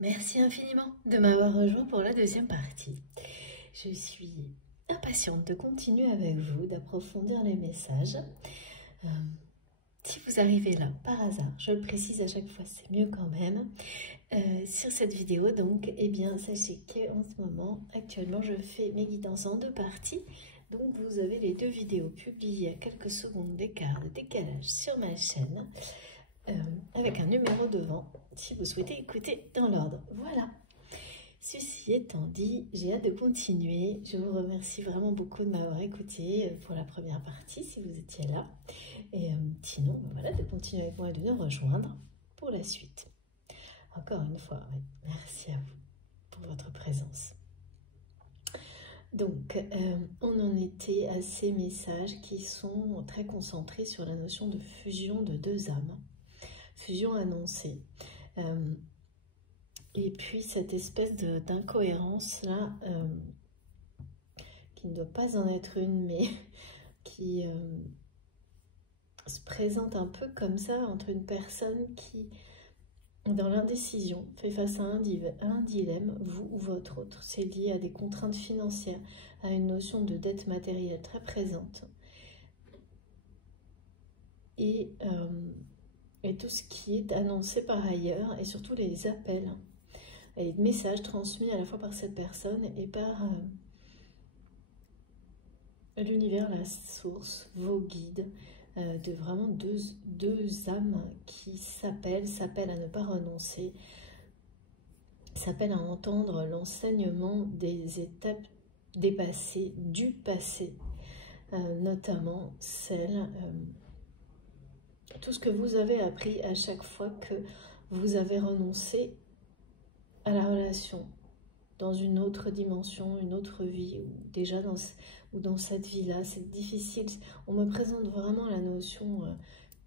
Merci infiniment de m'avoir rejoint pour la deuxième partie. Je suis impatiente de continuer avec vous, d'approfondir les messages. Euh, si vous arrivez là par hasard, je le précise à chaque fois, c'est mieux quand même. Sur cette vidéo, donc, eh bien, sachez qu'en ce moment, actuellement, je fais mes guidances en deux parties. Donc, vous avez les deux vidéos publiées à quelques secondes d'écart de décalage sur ma chaîne. Avec un numéro devant, si vous souhaitez écouter dans l'ordre. Voilà. Ceci étant dit, j'ai hâte de continuer. Je vous remercie vraiment beaucoup de m'avoir écouté pour la première partie, si vous étiez là. Et sinon, voilà, de continuer avec moi et de nous rejoindre pour la suite. Encore une fois, ouais, merci à vous pour votre présence. Donc, on en était à ces messages qui sont très concentrés sur la notion de fusion de deux âmes. Fusion annoncée. Et puis cette espèce d'incohérence là, qui ne doit pas en être une, mais qui se présente un peu comme ça entre une personne qui, dans l'indécision, fait face à un dilemme, vous ou votre autre. C'est lié à des contraintes financières, à une notion de dette matérielle très présente. Et tout ce qui est annoncé par ailleurs, et surtout les appels, et les messages transmis à la fois par cette personne et par l'univers, la source, vos guides, de vraiment deux âmes qui s'appellent à ne pas renoncer, s'appellent à entendre l'enseignement des étapes dépassées, du passé, notamment tout ce que vous avez appris à chaque fois que vous avez renoncé à la relation, dans une autre dimension, une autre vie, ou déjà dans cette vie-là. C'est difficile. On me présente vraiment la notion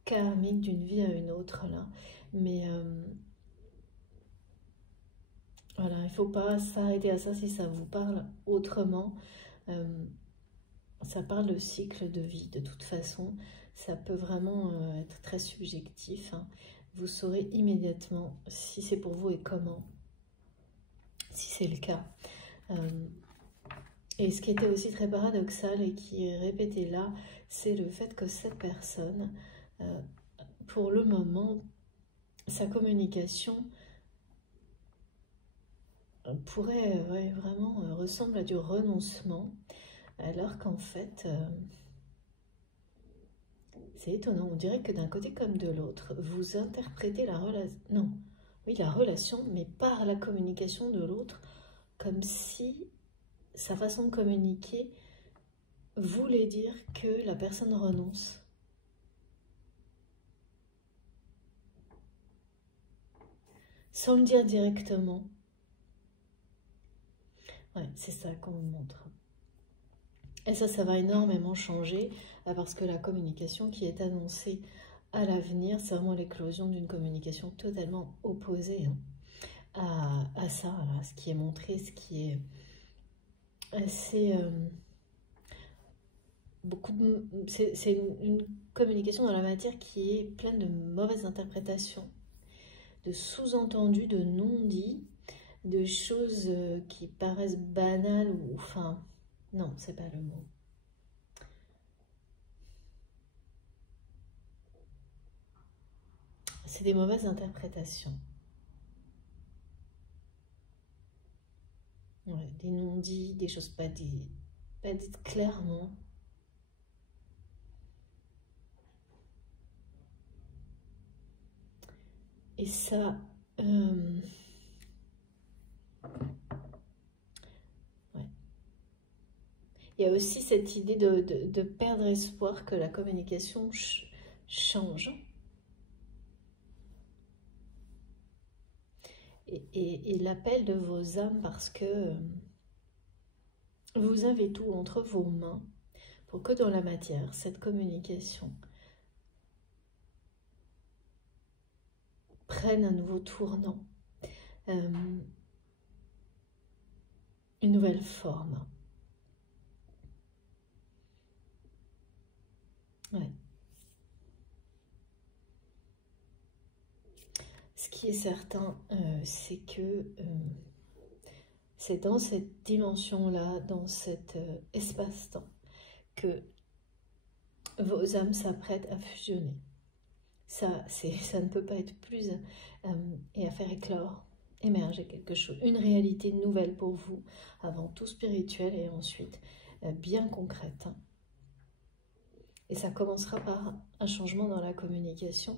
karmique d'une vie à une autre, là. Mais voilà, il ne faut pas s'arrêter à ça si ça vous parle autrement. Ça parle de cycle de vie, de toute façon. Ça peut vraiment être très subjectif, hein. Vous saurez immédiatement si c'est pour vous et comment, si c'est le cas. Et ce qui était aussi très paradoxal et qui est répété là, c'est le fait que cette personne, pour le moment, sa communication pourrait vraiment ressemble à du renoncement, alors qu'en fait, c'est étonnant. On dirait que d'un côté comme de l'autre, vous interprétez la relation, non, oui, la relation, mais par la communication de l'autre, comme si sa façon de communiquer voulait dire que la personne renonce. Sans le dire directement. Ouais, c'est ça qu'on vous montre. Et ça va énormément changer parce que la communication qui est annoncée à l'avenir, c'est vraiment l'éclosion d'une communication totalement opposée, hein, à ça, à ce qui est montré, ce qui est assez... c'est une communication dans la matière qui est pleine de mauvaises interprétations, de sous-entendus, de non-dits, de choses qui paraissent banales ou enfin non, c'est pas le mot. C'est des mauvaises interprétations. Ouais, des non-dits, des choses pas dites clairement. Et ça, ouais. Il y a aussi cette idée de perdre espoir que la communication change. Et l'appel de vos âmes parce que vous avez tout entre vos mains pour que dans la matière, cette communication prenne un nouveau tournant, une nouvelle forme. Ouais. Ce qui est certain, c'est que c'est dans cette dimension-là, dans cet espace-temps, que vos âmes s'apprêtent à fusionner. Ça ne peut pas être plus et à faire éclore, émerger quelque chose, une réalité nouvelle pour vous, avant tout spirituelle et ensuite bien concrète. Et ça commencera par un changement dans la communication.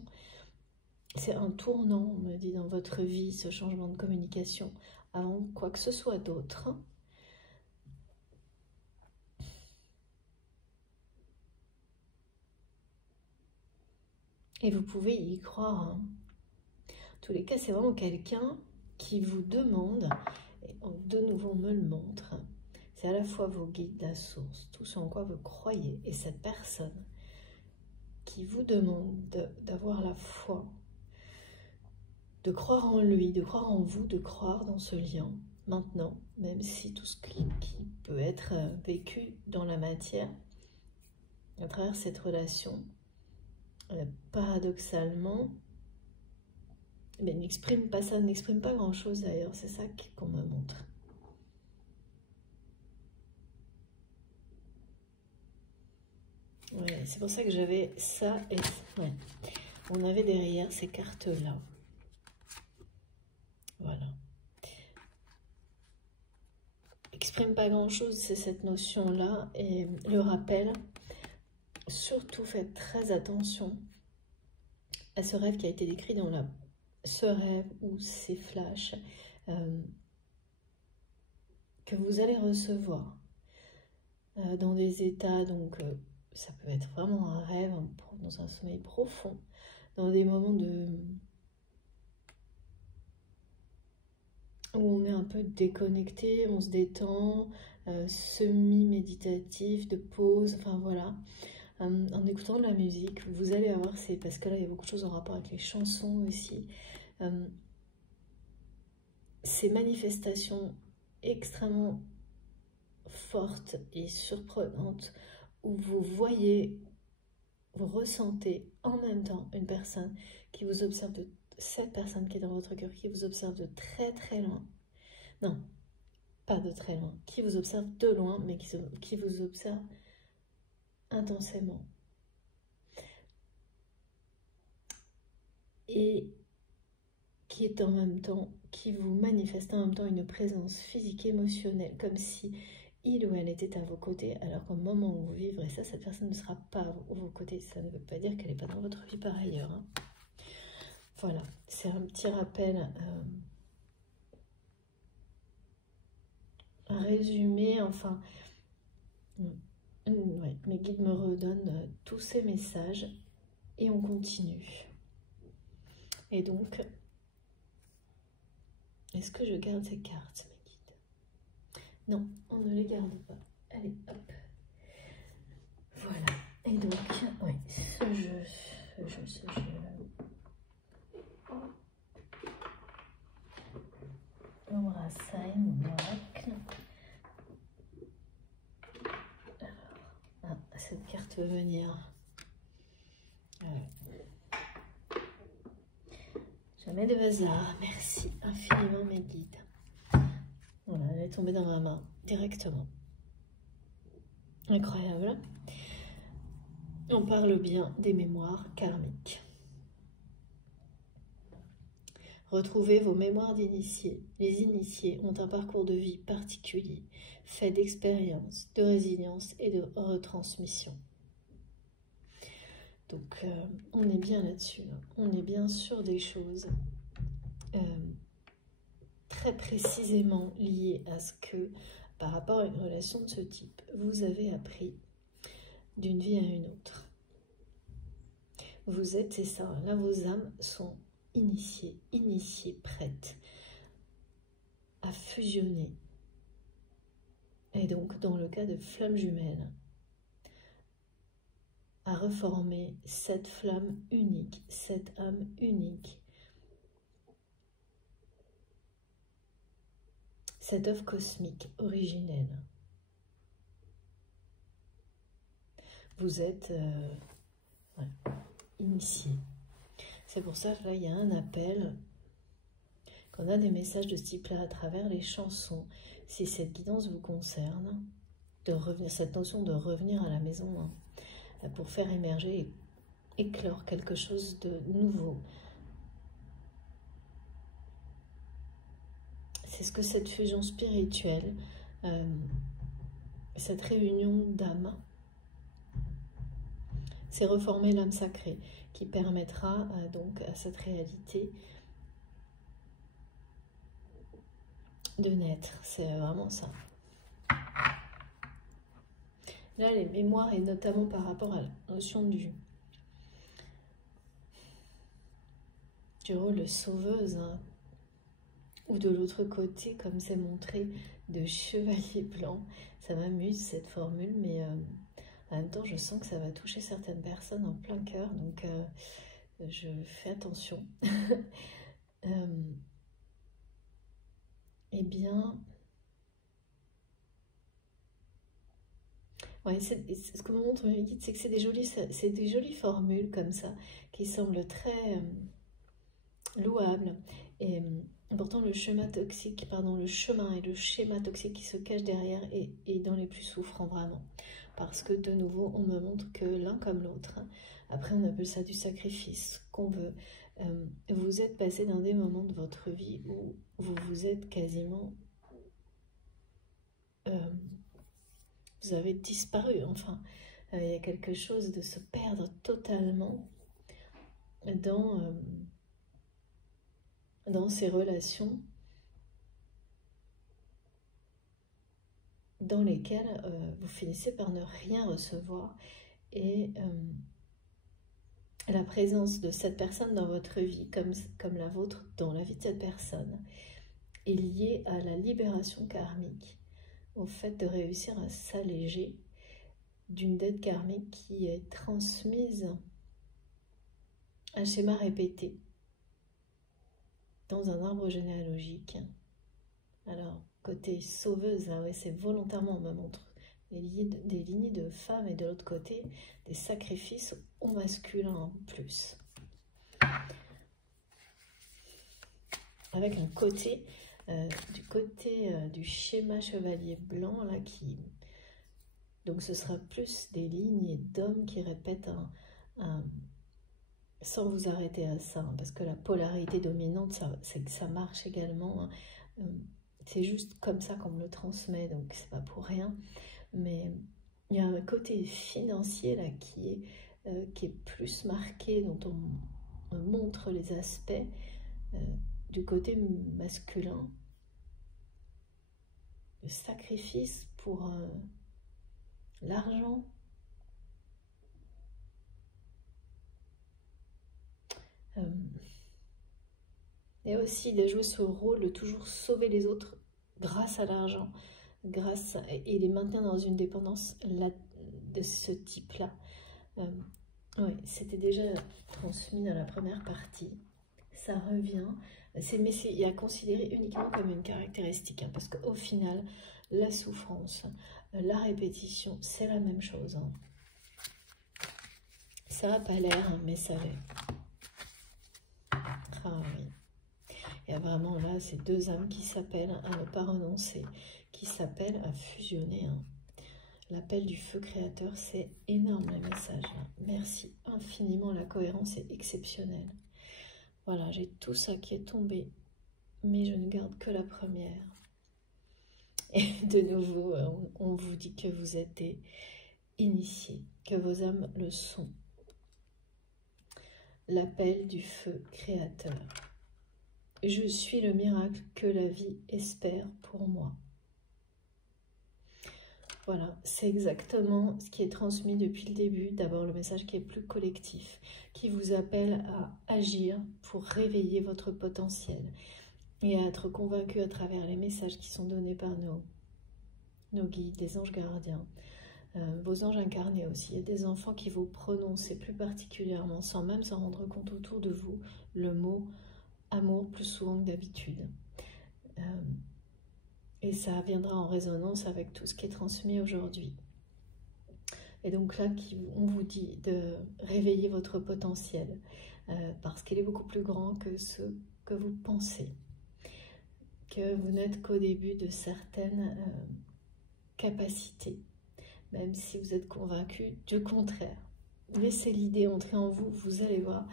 C'est un tournant, on me dit, dans votre vie, ce changement de communication, avant quoi que ce soit d'autre. Et vous pouvez y croire. En tous les cas, c'est vraiment quelqu'un qui vous demande, et de nouveau on me le montre, c'est à la fois vos guides, la source, tout ce en quoi vous croyez, et cette personne qui vous demande d'avoir la foi, de croire en lui, de croire en vous, de croire dans ce lien, maintenant, même si tout ce qui peut être vécu dans la matière, à travers cette relation, paradoxalement, mais n'exprime pas ça, n'exprime pas grand-chose d'ailleurs, c'est ça qu'on me montre. Ouais, c'est pour ça que j'avais ça et ouais. On avait derrière ces cartes-là. Voilà. Exprime pas grand-chose, c'est cette notion-là. Et le rappel, surtout faites très attention à ce rêve qui a été décrit dans ce rêve ou ces flashs que vous allez recevoir dans des états, donc ça peut être vraiment un rêve, dans un sommeil profond, dans des moments où on est un peu déconnecté, on se détend, semi-méditatif, de pause, enfin voilà. En écoutant de la musique, vous allez avoir, c'est parce que là il y a beaucoup de choses en rapport avec les chansons aussi, ces manifestations extrêmement fortes et surprenantes où vous voyez, vous ressentez en même temps une personne qui vous observe, cette personne qui est dans votre cœur, qui vous observe de très très loin. Non, pas de très loin, qui vous observe de loin, mais qui vous observe intensément. Et qui est en même temps, qui vous manifeste en même temps une présence physique, émotionnelle, comme si il ou elle était à vos côtés, alors qu'au moment où vous vivrez ça, cette personne ne sera pas à vos côtés. Ça ne veut pas dire qu'elle n'est pas dans votre vie par ailleurs. Hein. Voilà, c'est un petit rappel, un résumé, enfin, ouais, mes guides me redonnent tous ces messages et on continue. Et donc, est-ce que je garde ces cartes, mes guides? Non, on ne les garde pas. Allez, hop. Voilà. Et donc, oui, ce jeu. L'embrassaille, mon oracle. Alors, cette carte veut venir. Jamais de hasard. Merci infiniment, mes guides. Voilà, elle est tombée dans ma main directement. Incroyable. On parle bien des mémoires karmiques. Retrouvez vos mémoires d'initiés. Les initiés ont un parcours de vie particulier, fait d'expériences, de résilience et de retransmission. Donc, on est bien là-dessus. On est bien sur des choses très précisément liées à ce que, par rapport à une relation de ce type, vous avez appris d'une vie à une autre. Vous êtes, c'est ça, là vos âmes sont initiées, prêtes à fusionner. Et donc, dans le cas de flammes jumelles, à reformer cette flamme unique, cette âme unique, cette œuvre cosmique originelle. Vous êtes initié. C'est pour ça que là, il y a un appel Quand on a des messages de ce type-là à travers les chansons, si cette guidance vous concerne, de revenir, cette notion de revenir à la maison pour faire émerger et éclore quelque chose de nouveau. C'est ce que cette fusion spirituelle, cette réunion d'âmes, c'est reformer l'âme sacrée qui permettra donc à cette réalité de naître. C'est vraiment ça. Là, les mémoires, et notamment par rapport à la notion du rôle de sauveuse, hein, ou de l'autre côté, comme c'est montré, de chevalier blanc. Ça m'amuse cette formule, mais en même temps, je sens que ça va toucher certaines personnes en plein cœur, donc je fais attention. Eh bien, ouais, ce que me montre mes guides, c'est que c'est des jolies formules comme ça, qui semblent très louables. Et pourtant, le chemin toxique, pardon, le chemin et le schéma toxique qui se cache derrière est dans les plus souffrants, vraiment. Parce que, de nouveau, on me montre que l'un comme l'autre, après on appelle ça du sacrifice, qu'on veut, vous êtes passé dans des moments de votre vie où vous vous êtes quasiment... vous avez disparu, enfin. Il y a quelque chose de se perdre totalement dans ces relations dans lesquelles vous finissez par ne rien recevoir. Et la présence de cette personne dans votre vie, comme la vôtre dans la vie de cette personne, est liée à la libération karmique, au fait de réussir à s'alléger d'une dette karmique qui est transmise, un schéma répété dans un arbre généalogique. Alors, côté sauveuse, là, ouais, c'est volontairement, on me montre des lignées de femmes, et de l'autre côté, des sacrifices au masculin en plus. Avec un côté, du schéma chevalier blanc, là, qui... Donc ce sera plus des lignes d'hommes qui répètent sans vous arrêter à ça, hein, parce que la polarité dominante, c'est que ça marche également, hein. C'est juste comme ça qu'on me le transmet, donc c'est pas pour rien. Mais il y a un côté financier là qui est plus marqué, dont on montre les aspects du côté masculin. Le sacrifice pour l'argent. Et aussi de jouer ce rôle de toujours sauver les autres grâce à l'argent, et les maintenir dans une dépendance là, de ce type-là. Oui, c'était déjà transmis dans la première partie. Ça revient, mais c'est à considérer uniquement comme une caractéristique, hein, parce qu'au final, la souffrance, la répétition, c'est la même chose. Hein. Ça n'a pas l'air, hein, mais ça l'est. Ah oui. Il y a vraiment là ces deux âmes qui s'appellent à ne pas renoncer, qui s'appellent à fusionner. Hein. L'appel du feu créateur, c'est énorme le message. Hein. Merci infiniment, la cohérence est exceptionnelle. Voilà, j'ai tout ça qui est tombé, mais je ne garde que la première. Et de nouveau, on vous dit que vous êtes des initiés, que vos âmes le sont. L'appel du feu créateur. Je suis le miracle que la vie espère pour moi. Voilà, c'est exactement ce qui est transmis depuis le début. D'abord, le message qui est plus collectif, qui vous appelle à agir pour réveiller votre potentiel et à être convaincu à travers les messages qui sont donnés par nos guides, les anges gardiens, vos anges incarnés aussi. Il y a des enfants qui vous prononcent, et plus particulièrement, sans même s'en rendre compte autour de vous, le mot amour plus souvent que d'habitude. Et ça viendra en résonance avec tout ce qui est transmis aujourd'hui. Et donc là, on vous dit de réveiller votre potentiel, parce qu'il est beaucoup plus grand que ce que vous pensez. que vous n'êtes qu'au début de certaines capacités, même si vous êtes convaincu du contraire. Laissez l'idée entrer en vous, vous allez voir,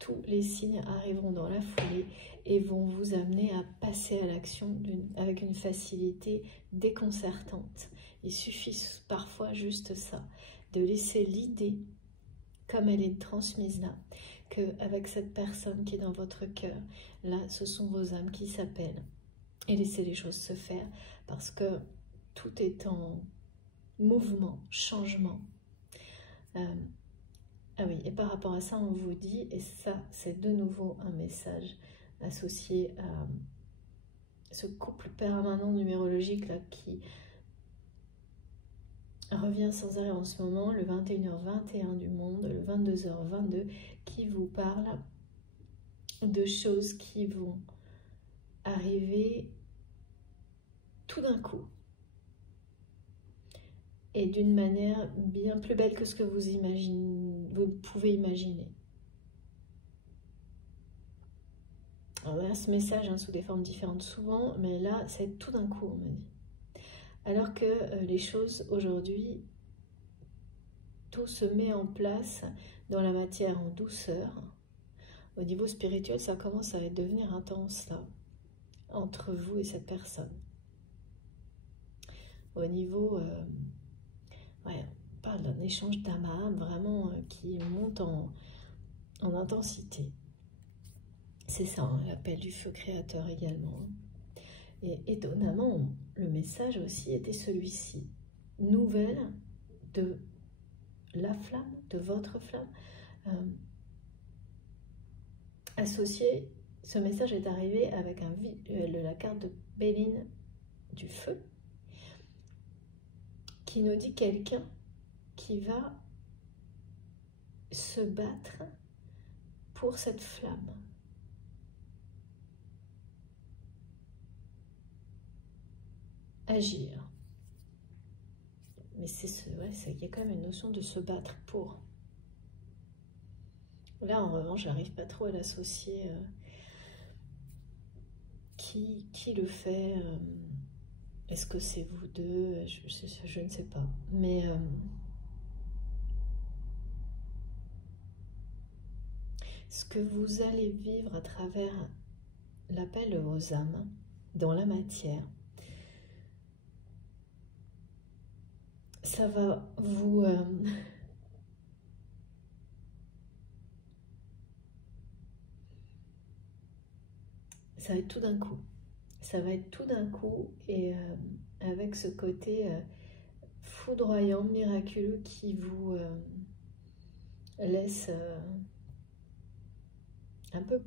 tous les signes arriveront dans la foulée et vont vous amener à passer à l'action avec une facilité déconcertante. Il suffit parfois juste ça, de laisser l'idée, comme elle est transmise là, qu'avec cette personne qui est dans votre cœur, là, ce sont vos âmes qui s'appellent. Et laissez les choses se faire, parce que tout est en mouvement, changement. Ah oui, et par rapport à ça, on vous dit, et ça, c'est de nouveau un message associé à ce couple permanent numérologique là qui revient sans arrêt en ce moment, le 21h21 du monde, le 22h22, qui vous parle de choses qui vont arriver tout d'un coup et d'une manière bien plus belle que ce que vous pouvez imaginer. Alors là, ce message sous des formes différentes souvent, mais là, c'est tout d'un coup, on me dit. Alors que les choses aujourd'hui, tout se met en place dans la matière en douceur. Au niveau spirituel, ça commence à devenir intense là, entre vous et cette personne. Au niveau, ouais, on parle d'un échange d'âme à âme vraiment qui monte en intensité. C'est ça, hein, l'appel du feu créateur également. Et étonnamment, le message aussi était celui-ci. Nouvelle de la flamme, de votre flamme. Associé, ce message est arrivé avec la carte de Béline du feu, qui nous dit quelqu'un qui va se battre pour cette flamme. Agir. Mais il y a quand même une notion de se battre pour. Là, en revanche, j'arrive pas trop à l'associer. Qui le fait? Est-ce que c'est vous deux? Je ne sais pas. Mais ce que vous allez vivre à travers l'appel aux âmes dans la matière, ça va vous... ça va être tout d'un coup. Ça va être tout d'un coup et avec ce côté foudroyant, miraculeux qui vous laisse un peu,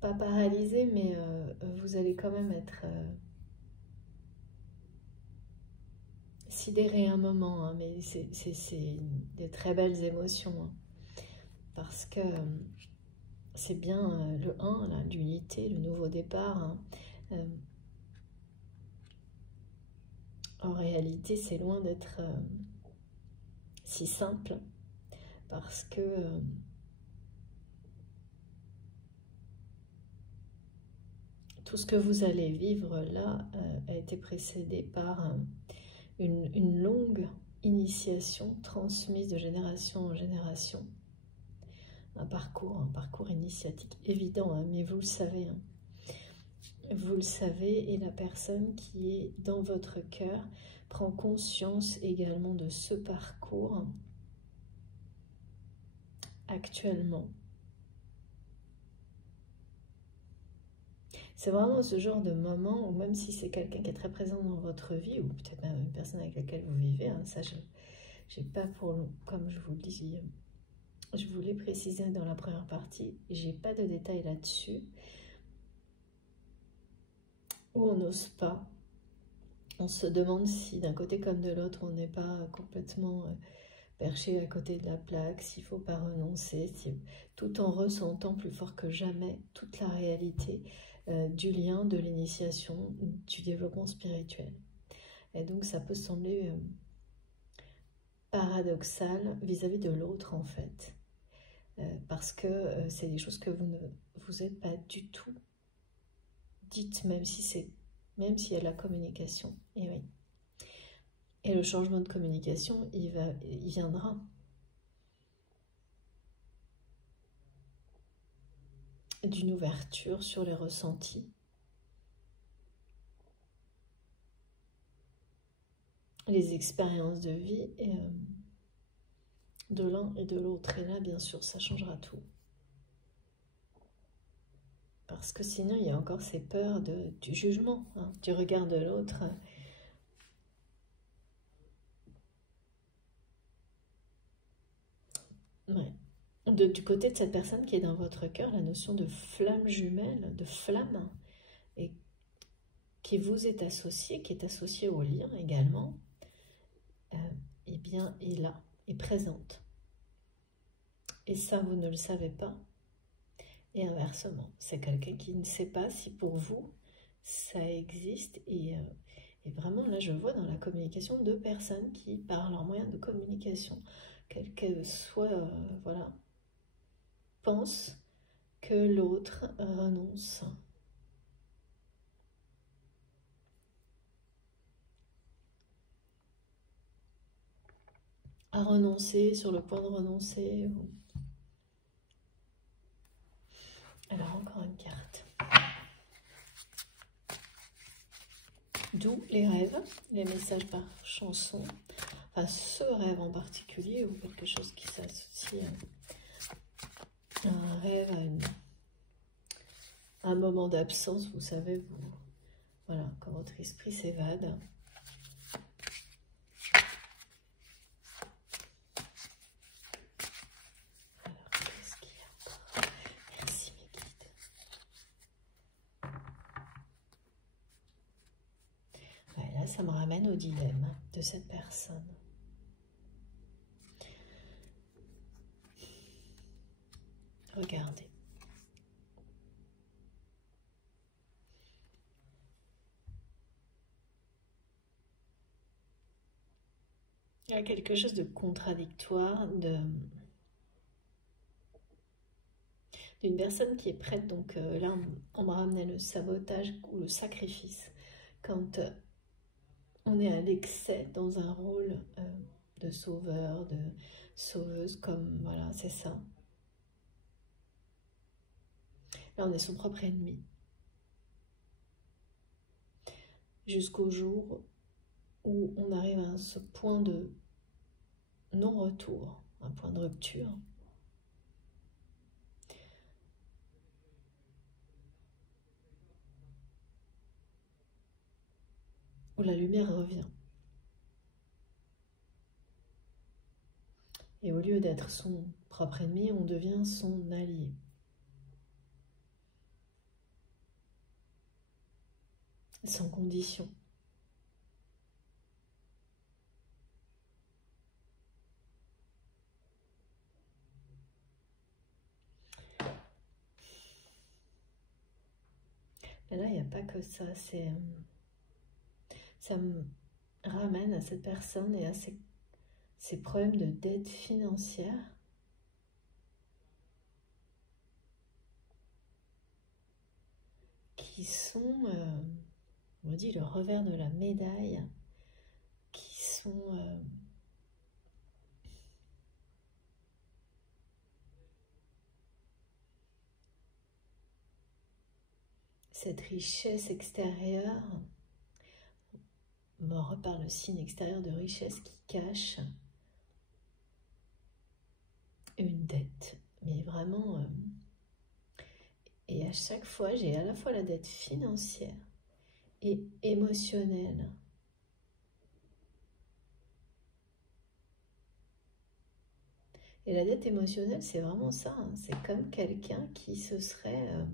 pas paralysé, mais vous allez quand même être sidéré un moment, hein, mais c'est des très belles émotions, hein, parce que c'est bien le 1, l'unité, le nouveau départ. Hein. En réalité, c'est loin d'être si simple, parce que tout ce que vous allez vivre là a été précédé par une longue initiation transmise de génération en génération. Un parcours initiatique évident, hein, mais vous le savez. Hein. Vous le savez, et la personne qui est dans votre cœur prend conscience également de ce parcours actuellement. C'est vraiment ce genre de moment où même si c'est quelqu'un qui est très présent dans votre vie, ou peut-être même une personne avec laquelle vous vivez, hein, ça j'ai pas comme je vous le dis, je vous l'ai précisé dans la première partie, j'ai pas de détails là-dessus, où on n'ose pas, on se demande si d'un côté comme de l'autre on n'est pas complètement perché à côté de la plaque, s'il ne faut pas renoncer, tout en ressentant plus fort que jamais toute la réalité du lien, de l'initiation, du développement spirituel. Et donc ça peut sembler paradoxal vis-à-vis de l'autre en fait, parce que c'est des choses que vous ne vous êtes pas du tout dites, même si c'est même s'il y a de la communication. Et oui. Et le changement de communication, il viendra. D'une ouverture sur les ressentis. Les expériences de vie de l'un et de l'autre. Et là, bien sûr, ça changera tout. Parce que sinon, il y a encore ces peurs du jugement, hein, du regard de l'autre. Ouais. Du côté de cette personne qui est dans votre cœur, la notion de flamme jumelle, de flamme, et qui vous est associée, qui est associée au lien également, eh bien, est là, est présente. Et ça, vous ne le savez pas. Et inversement, c'est quelqu'un qui ne sait pas si pour vous, ça existe. Et vraiment, là, je vois dans la communication deux personnes qui parlent en moyen de communication, quel que soit, voilà, pense que l'autre renonce. À renoncer, sur le point de renoncer. Alors, encore une carte. D'où les rêves, les messages par chanson. Enfin, ce rêve en particulier, ou quelque chose qui s'associe à un rêve, à un moment d'absence, vous savez, voilà, quand votre esprit s'évade. Alors, qu'est-ce qu'il y a encore? Merci mes guides. Ouais, là, ça me ramène au dilemme de cette personne. Regardez. Il y a quelque chose de contradictoire, d'une personne qui est prête. Donc là, on m'a ramené le sabotage ou le sacrifice. Quand on est à l'excès dans un rôle de sauveur, de sauveuse, comme, voilà, c'est ça. Là, on est son propre ennemi. Jusqu'au jour où on arrive à ce point de non-retour, un point de rupture. Où la lumière revient. Et au lieu d'être son propre ennemi, on devient son allié. Sans condition. Mais là, il n'y a pas que ça. Ça me ramène à cette personne et à ces problèmes de dette financière. Qui sont, on dit, le revers de la médaille. Qui sont... cette richesse extérieure, on me reparle le signe extérieur de richesse qui cache une dette. Mais vraiment, et à chaque fois, j'ai à la fois la dette financière et émotionnelle. Et la dette émotionnelle, c'est vraiment ça, hein. C'est comme quelqu'un qui se serait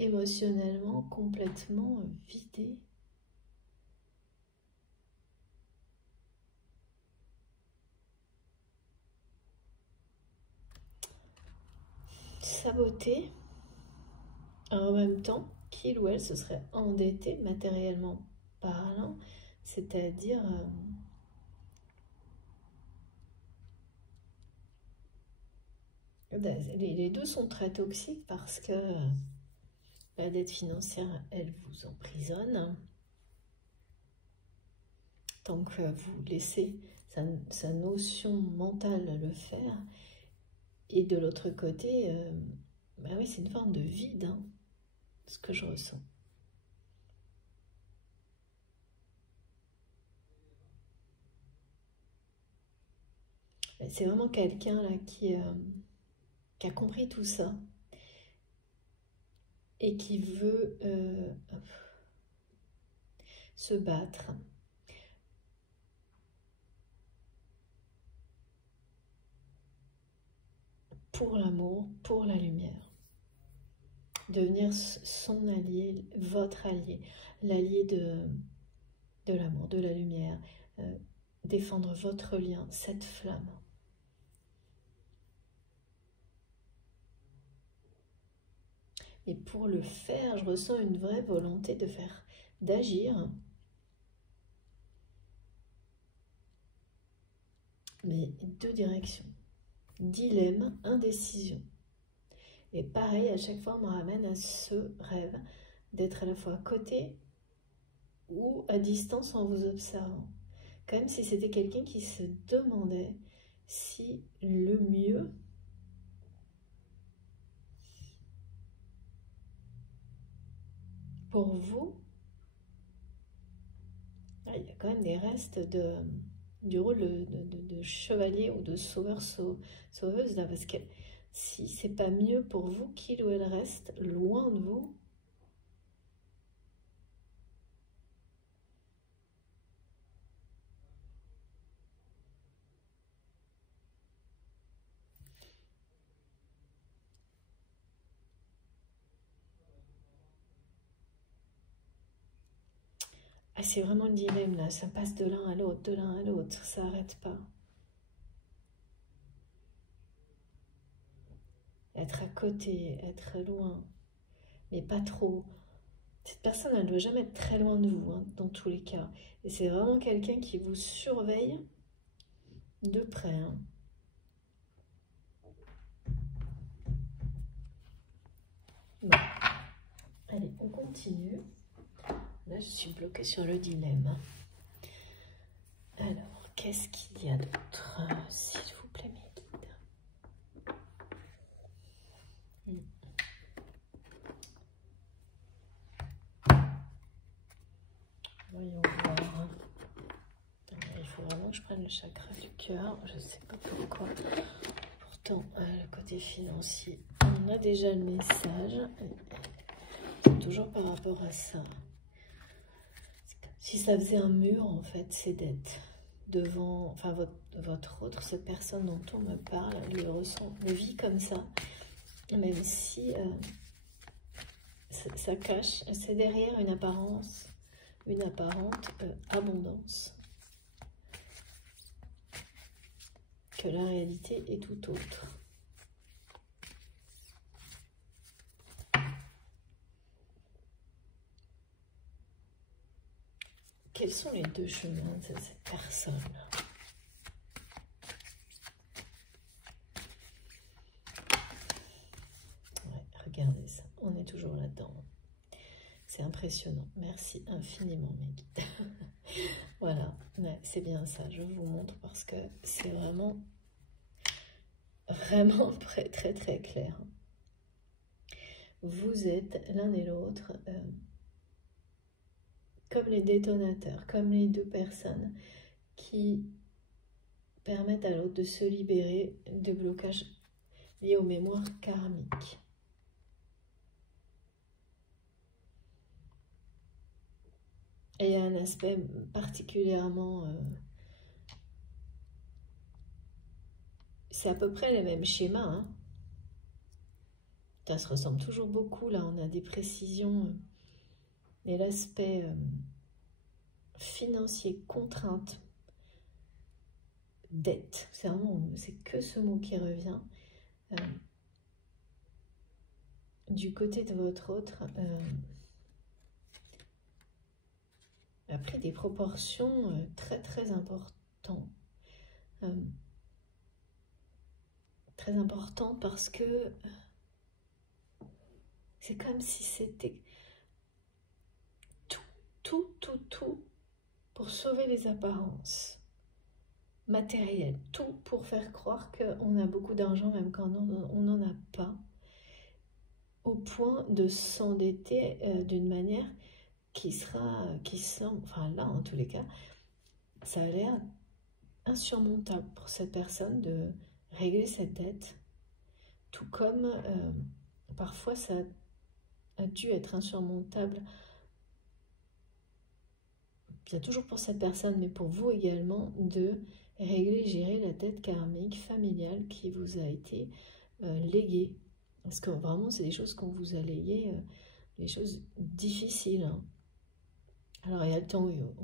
émotionnellement complètement vidé. Saboté, en même temps qu'il ou elle se serait endetté matériellement parlant, c'est-à-dire les deux sont très toxiques parce que La dette financière, elle vous emprisonne. Tant que vous laissez sa notion mentale le faire. Et de l'autre côté, bah oui, c'est une forme de vide, hein, ce que je ressens. C'est vraiment quelqu'un là qui a compris tout ça et qui veut se battre pour l'amour, pour la lumière. Devenir son allié, votre allié, l'allié de l'amour, de la lumière, défendre votre lien, cette flamme. Et pour le faire, je ressens une vraie volonté d'agir. Mais deux directions. Dilemme, indécision. Et pareil, à chaque fois, on me ramène à ce rêve d'être à la fois à côté ou à distance en vous observant. Comme si c'était quelqu'un qui se demandait si le mieux pour vous, il y a quand même des restes du rôle de chevalier ou de sauveuse là, parce que si c'est pas mieux pour vous qu'il ou elle reste loin de vous, c'est vraiment le dilemme là, ça passe de l'un à l'autre, ça n'arrête pas. Être à côté, être loin, mais pas trop. Cette personne, elle ne doit jamais être très loin de vous, hein, dans tous les cas. Et c'est vraiment quelqu'un qui vous surveille de près. Hein. Bon. Allez, on continue. Là, je suis bloquée sur le dilemme. Alors, qu'est-ce qu'il y a d'autre, s'il vous plaît, mes guides? Voyons voir. Il faut vraiment que je prenne le chakra du cœur. Je ne sais pas pourquoi. Pourtant, le côté financier, on a déjà le message. C'est toujours par rapport à ça. Si ça faisait un mur, en fait, ces dettes devant, enfin, votre autre, cette personne dont on me parle, le vit comme ça, même si ça cache, c'est derrière une apparente abondance, que la réalité est tout autre. Quels sont les deux chemins de cette personne? Ouais, regardez ça, on est toujours là-dedans. C'est impressionnant. Merci infiniment, mes guides. Voilà, ouais, c'est bien ça. Je vous montre parce que c'est vraiment très, très, très clair. Vous êtes l'un et l'autre comme les détonateurs, comme les deux personnes qui permettent à l'autre de se libérer des blocages liés aux mémoires karmiques. Et il y a un aspect particulièrement... c'est à peu près les mêmes schémas. Hein. Ça se ressemble toujours beaucoup. Là, on a des précisions. Et l'aspect financier, contrainte, dette, c'est que ce mot qui revient. Du côté de votre autre, a pris des proportions très très importantes. Très importantes parce que C'est comme si c'était tout pour sauver les apparences matérielles, tout pour faire croire qu'on a beaucoup d'argent même quand on n'en a pas, au point de s'endetter d'une manière qui semble, enfin là en tous les cas, ça a l'air insurmontable pour cette personne de régler cette dette, tout comme parfois ça a dû être insurmontable, bien toujours pour cette personne, mais pour vous également, de régler et gérer la dette karmique familiale qui vous a été léguée. Parce que vraiment, c'est des choses qu'on vous a léguées, des choses difficiles. Hein. Alors, il y a le temps où on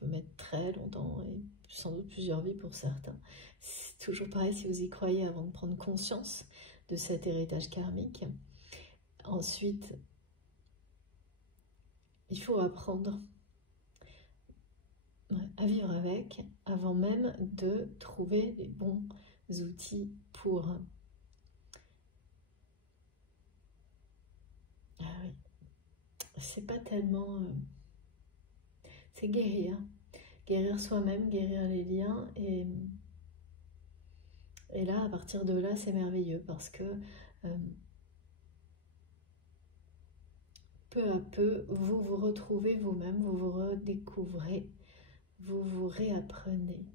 peut mettre très longtemps, et sans doute plusieurs vies pour certains. C'est toujours pareil si vous y croyez avant de prendre conscience de cet héritage karmique. Ensuite, il faut apprendre à vivre avec avant même de trouver les bons outils pour... Ah oui, c'est pas tellement... c'est guérir. Guérir soi-même, guérir les liens. Et là, à partir de là, c'est merveilleux parce que peu à peu, vous vous retrouvez vous-même, vous vous redécouvrez, vous vous réapprenez.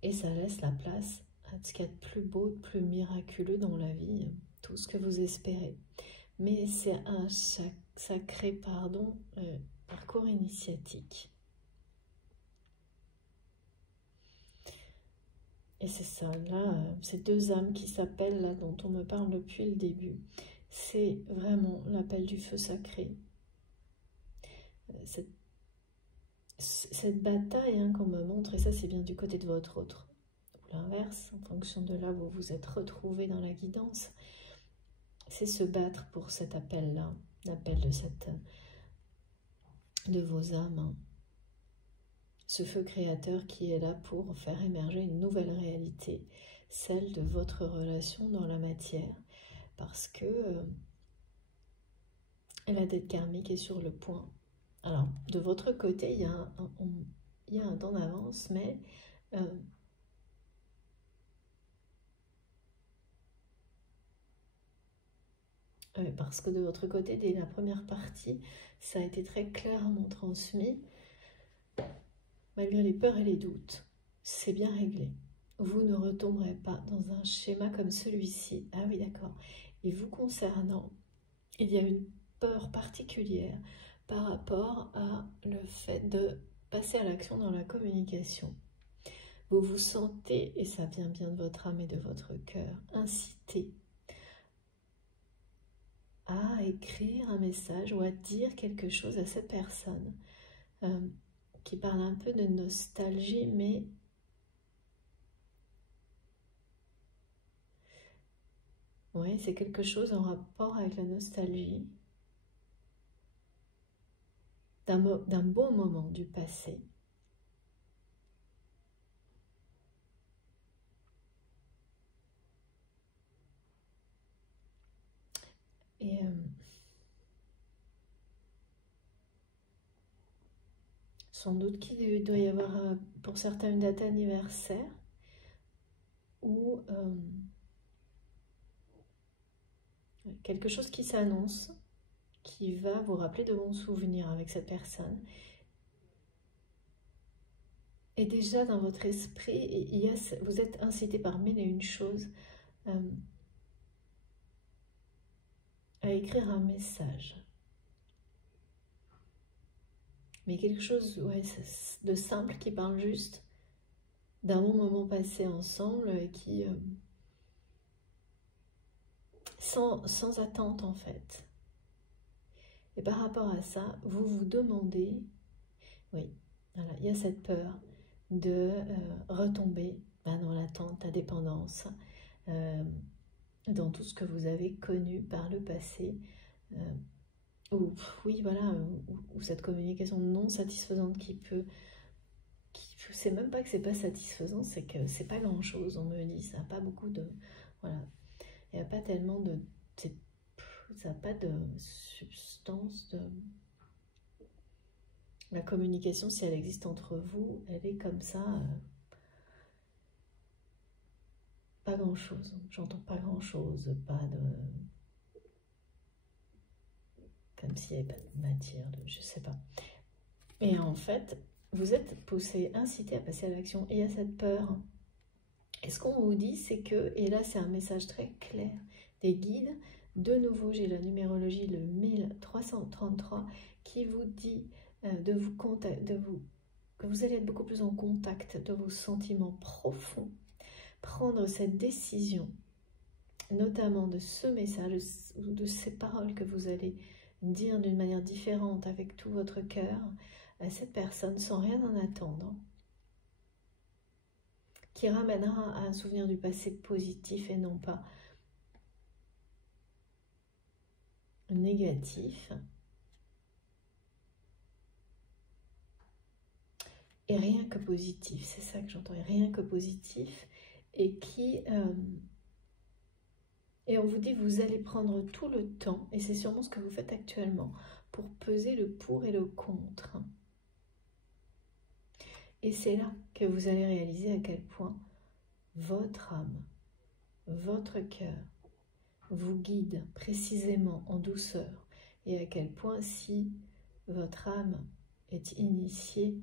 Et ça laisse la place à ce qu'il y a de plus beau, de plus miraculeux dans la vie, tout ce que vous espérez. Mais c'est un sacré parcours initiatique. Et c'est ça, là, ces deux âmes qui s'appellent, là, dont on me parle depuis le début, c'est vraiment l'appel du feu sacré. Cette bataille hein, qu'on me montre, et ça c'est bien du côté de votre autre, ou l'inverse, en fonction de là où vous vous êtes retrouvé dans la guidance, c'est se battre pour cet appel-là, l'appel de vos âmes, hein. Ce feu créateur qui est là pour faire émerger une nouvelle réalité, celle de votre relation dans la matière, parce que la dette karmique est sur le point. Alors, de votre côté, il y a un temps d'avance, mais parce que de votre côté, dès la première partie, ça a été très clairement transmis, malgré les peurs et les doutes. C'est bien réglé. Vous ne retomberez pas dans un schéma comme celui-ci. Ah oui, d'accord. Et vous concernant, il y a une peur particulière par rapport à le fait de passer à l'action dans la communication. Vous vous sentez, et ça vient bien de votre âme et de votre cœur, incité à écrire un message ou à dire quelque chose à cette personne qui parle un peu de nostalgie, mais oui, c'est quelque chose en rapport avec la nostalgie d'un beau moment du passé. Et sans doute qu'il doit y avoir pour certains une date anniversaire ou quelque chose qui s'annonce, qui va vous rappeler de bons souvenirs avec cette personne. Et déjà dans votre esprit, vous êtes incité par mille et une choses à écrire un message. Mais quelque chose de simple qui parle juste d'un bon moment passé ensemble et qui... sans attente en fait. Et par rapport à ça, vous vous demandez, oui, voilà, il y a cette peur de retomber dans l'attente, la dépendance, dans tout ce que vous avez connu par le passé, ou oui, voilà, ou cette communication non satisfaisante c'est même pas que c'est pas satisfaisant, c'est que c'est pas grand chose, on me dit, ça n'a pas beaucoup de... Voilà. Il n'y a pas tellement de... Ça n'a pas de substance, de... La communication, si elle existe entre vous, elle est comme ça, pas grand-chose. J'entends pas grand-chose, pas de... Comme s'il n'y avait pas de matière, je sais pas. Et en fait, vous êtes poussé, incité à passer à l'action. Et il y a cette peur. Et ce qu'on vous dit, c'est que, et là c'est un message très clair des guides, de nouveau j'ai la numérologie, le 1333, qui vous dit que vous allez être beaucoup plus en contact de vos sentiments profonds, prendre cette décision, notamment de ce message, ou de ces paroles que vous allez dire d'une manière différente avec tout votre cœur à cette personne sans rien en attendre, qui ramènera à un souvenir du passé positif et non pas négatif. Et rien que positif, c'est ça que j'entends, rien que positif, et qui... et on vous dit, vous allez prendre tout le temps, et c'est sûrement ce que vous faites actuellement, pour peser le pour et le contre. Et c'est là que vous allez réaliser à quel point votre âme, votre cœur, vous guide précisément en douceur, et à quel point si votre âme est initiée,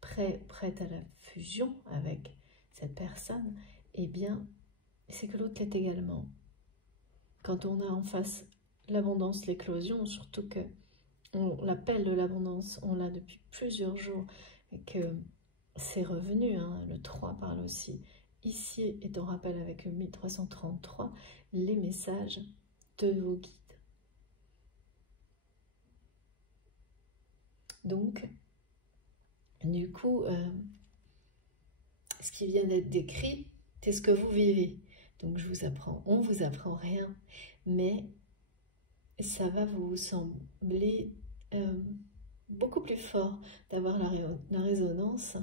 prête à la fusion avec cette personne, eh bien, c'est que l'autre l'est également. Quand on a en face l'abondance, l'éclosion, surtout que on l'appelle de l'abondance, on l'a depuis plusieurs jours, et que c'est revenu, hein, le 3 parle aussi. Ici est en rappel avec le 1333, les messages de vos guides. Donc, du coup, ce qui vient d'être décrit, c'est ce que vous vivez. Donc, on vous apprend rien, mais ça va vous sembler beaucoup plus fort d'avoir la résonance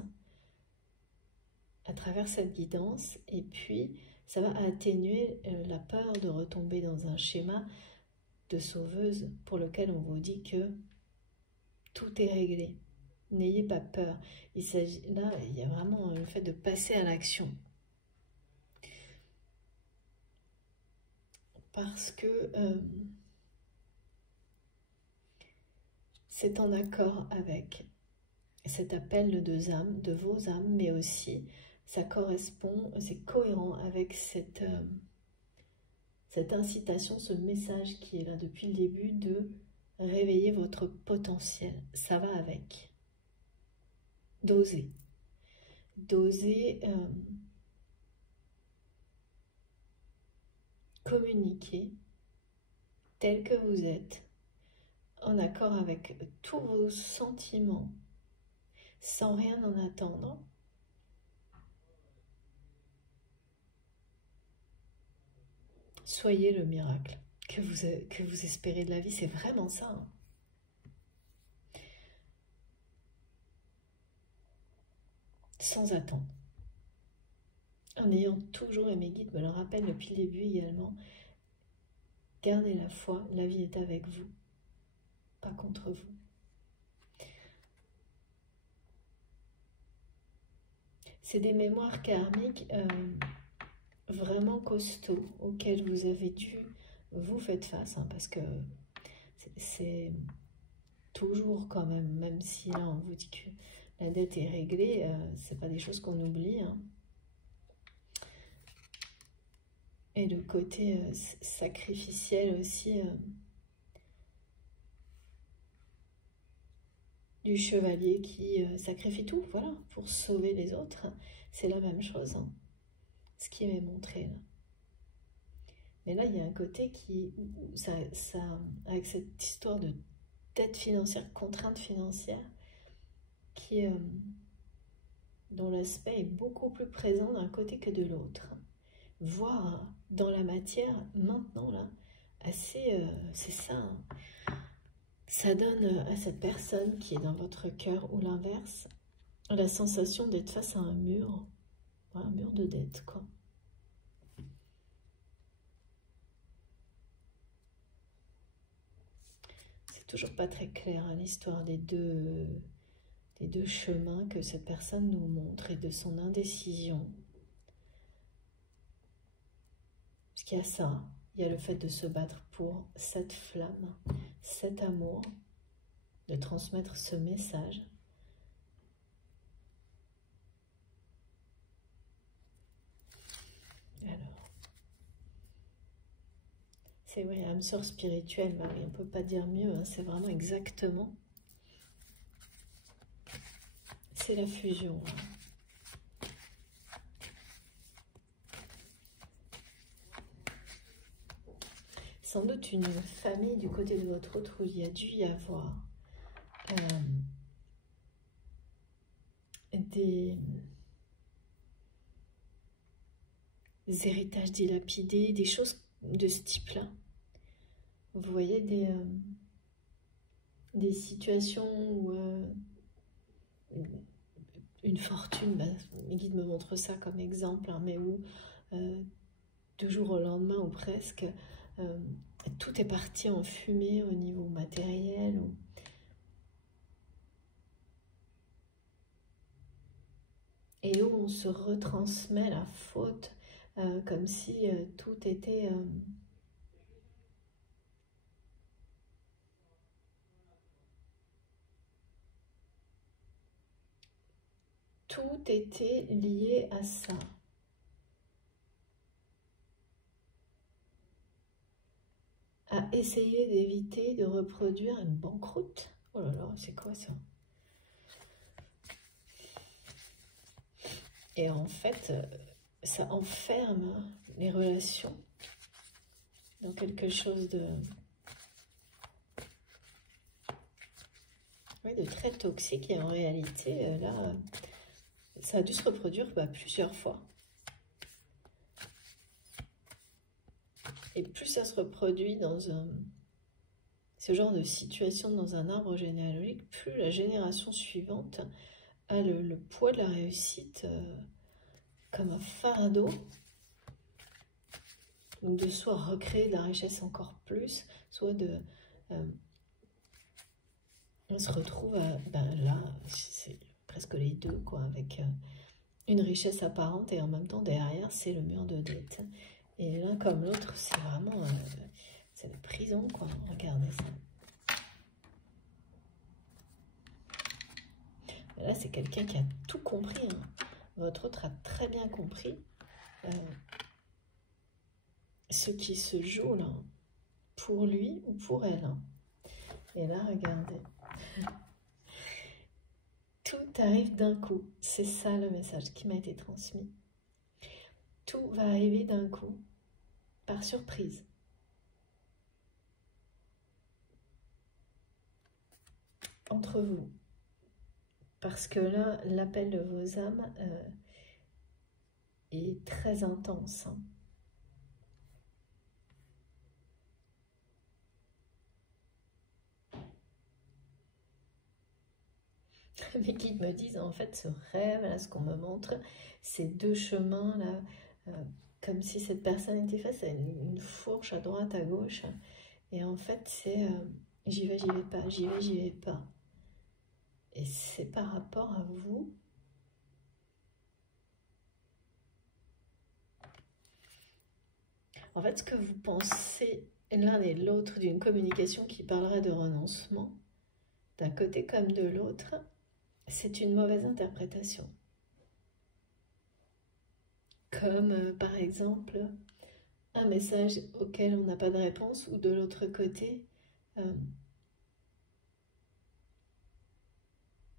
à travers cette guidance, et puis ça va atténuer la peur de retomber dans un schéma de sauveuse pour lequel on vous dit que tout est réglé. N'ayez pas peur. Là, il y a vraiment le fait de passer à l'action. Parce que c'est en accord avec cet appel de deux âmes, de vos âmes, mais aussi ça correspond, c'est cohérent avec cette incitation, ce message qui est là depuis le début de réveiller votre potentiel. Ça va avec. D'oser. D'oser communiquer tel que vous êtes, en accord avec tous vos sentiments, sans rien en attendre. Soyez le miracle que vous espérez de la vie, c'est vraiment ça. Hein. Sans attendre. En ayant toujours, et mes guides me le rappellent depuis le début également, gardez la foi, la vie est avec vous, pas contre vous. C'est des mémoires karmiques vraiment costauds auxquels vous avez dû vous faire face, hein, parce que c'est toujours quand même si là on vous dit que la dette est réglée, c'est pas des choses qu'on oublie. Hein. Et le côté sacrificiel aussi du chevalier qui sacrifie tout, voilà, pour sauver les autres, c'est la même chose, hein, ce qui m'est montré là. Mais là, il y a un côté qui, avec cette histoire de dette financière, contrainte financière, dont l'aspect est beaucoup plus présent d'un côté que de l'autre. Voire dans la matière, maintenant, là, assez, c'est ça, hein. Ça donne à cette personne qui est dans votre cœur ou l'inverse, la sensation d'être face à un mur de dette, quoi. c'est toujours pas très clair, hein, l'histoire des deux chemins que cette personne nous montre et de son indécision. Parce qu'il y a ça, il y a le fait de se battre pour cette flamme, cet amour, de transmettre ce message. Alors, c'est vrai, âme sœur spirituelle, Marie, on ne peut pas dire mieux, hein, c'est vraiment exactement. C'est la fusion. Hein. Sans doute une famille du côté de votre autre où il y a dû y avoir des héritages dilapidés, des choses de ce type-là. Vous voyez des situations où une fortune, bah, mes guides me montrent ça comme exemple, hein, mais où du jour au lendemain ou presque, tout est parti en fumée au niveau matériel. Et où on se retransmet la faute comme si tout était... tout était lié à ça. À essayer d'éviter de reproduire une banqueroute. Oh là là, c'est quoi ça? Et en fait, ça enferme les relations dans quelque chose de très toxique. Et en réalité, là, ça a dû se reproduire plusieurs fois. Et plus ça se reproduit dans ce genre de situation dans un arbre généalogique, plus la génération suivante a le poids de la réussite comme un fardeau. Donc de soit recréer de la richesse encore plus, soit de... on se retrouve là, c'est presque les deux, quoi, avec une richesse apparente et en même temps derrière, c'est le mur de dette. Et l'un comme l'autre, c'est vraiment... c'est la prison, quoi. Regardez ça. Là, c'est quelqu'un qui a tout compris. Hein. Votre autre a très bien compris ce qui se joue là, pour lui ou pour elle. Hein. Et là, regardez. Tout arrive d'un coup. C'est ça le message qui m'a été transmis. Tout va arriver d'un coup, par surprise. Entre vous. Parce que là, l'appel de vos âmes est très intense. Hein. Mes guides me disent, en fait, ce rêve, là, ce qu'on me montre, ces deux chemins, là, comme si cette personne était face à une fourche à droite, à gauche. Et en fait, c'est j'y vais pas, j'y vais pas. Et c'est par rapport à vous. En fait, ce que vous pensez l'un et l'autre d'une communication qui parlerait de renoncement, d'un côté comme de l'autre, c'est une mauvaise interprétation. Comme par exemple un message auquel on n'a pas de réponse ou de l'autre côté,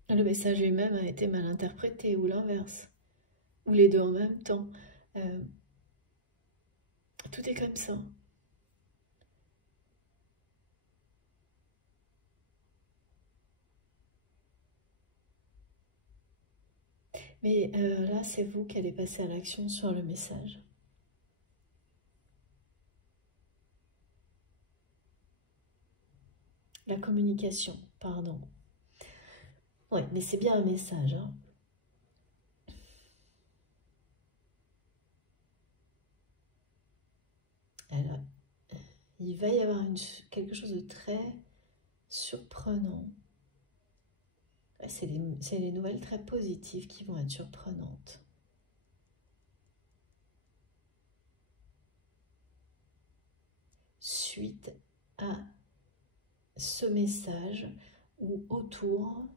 le message lui-même a été mal interprété ou l'inverse, ou les deux en même temps. Tout est comme ça. Mais là, c'est vous qui allez passer à l'action sur le message. La communication, pardon. Ouais, mais c'est bien un message. Hein. Alors, il va y avoir quelque chose de très surprenant. C'est les nouvelles très positives qui vont être surprenantes. Suite à ce message ou autour,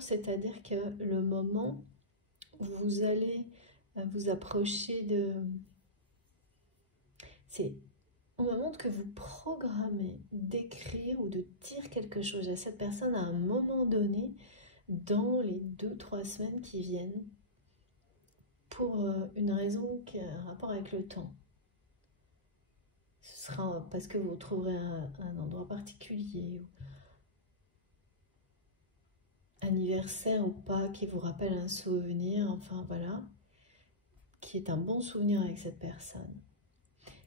c'est-à-dire que le moment où vous allez vous approcher de... C'est au moment que vous programmez d'écrire ou de dire quelque chose à cette personne à un moment donné, dans les 2-3 semaines qui viennent, pour une raison qui a un rapport avec le temps. Ce sera parce que vous trouverez un endroit particulier, anniversaire ou pas, qui vous rappelle un souvenir, enfin voilà, qui est un bon souvenir avec cette personne.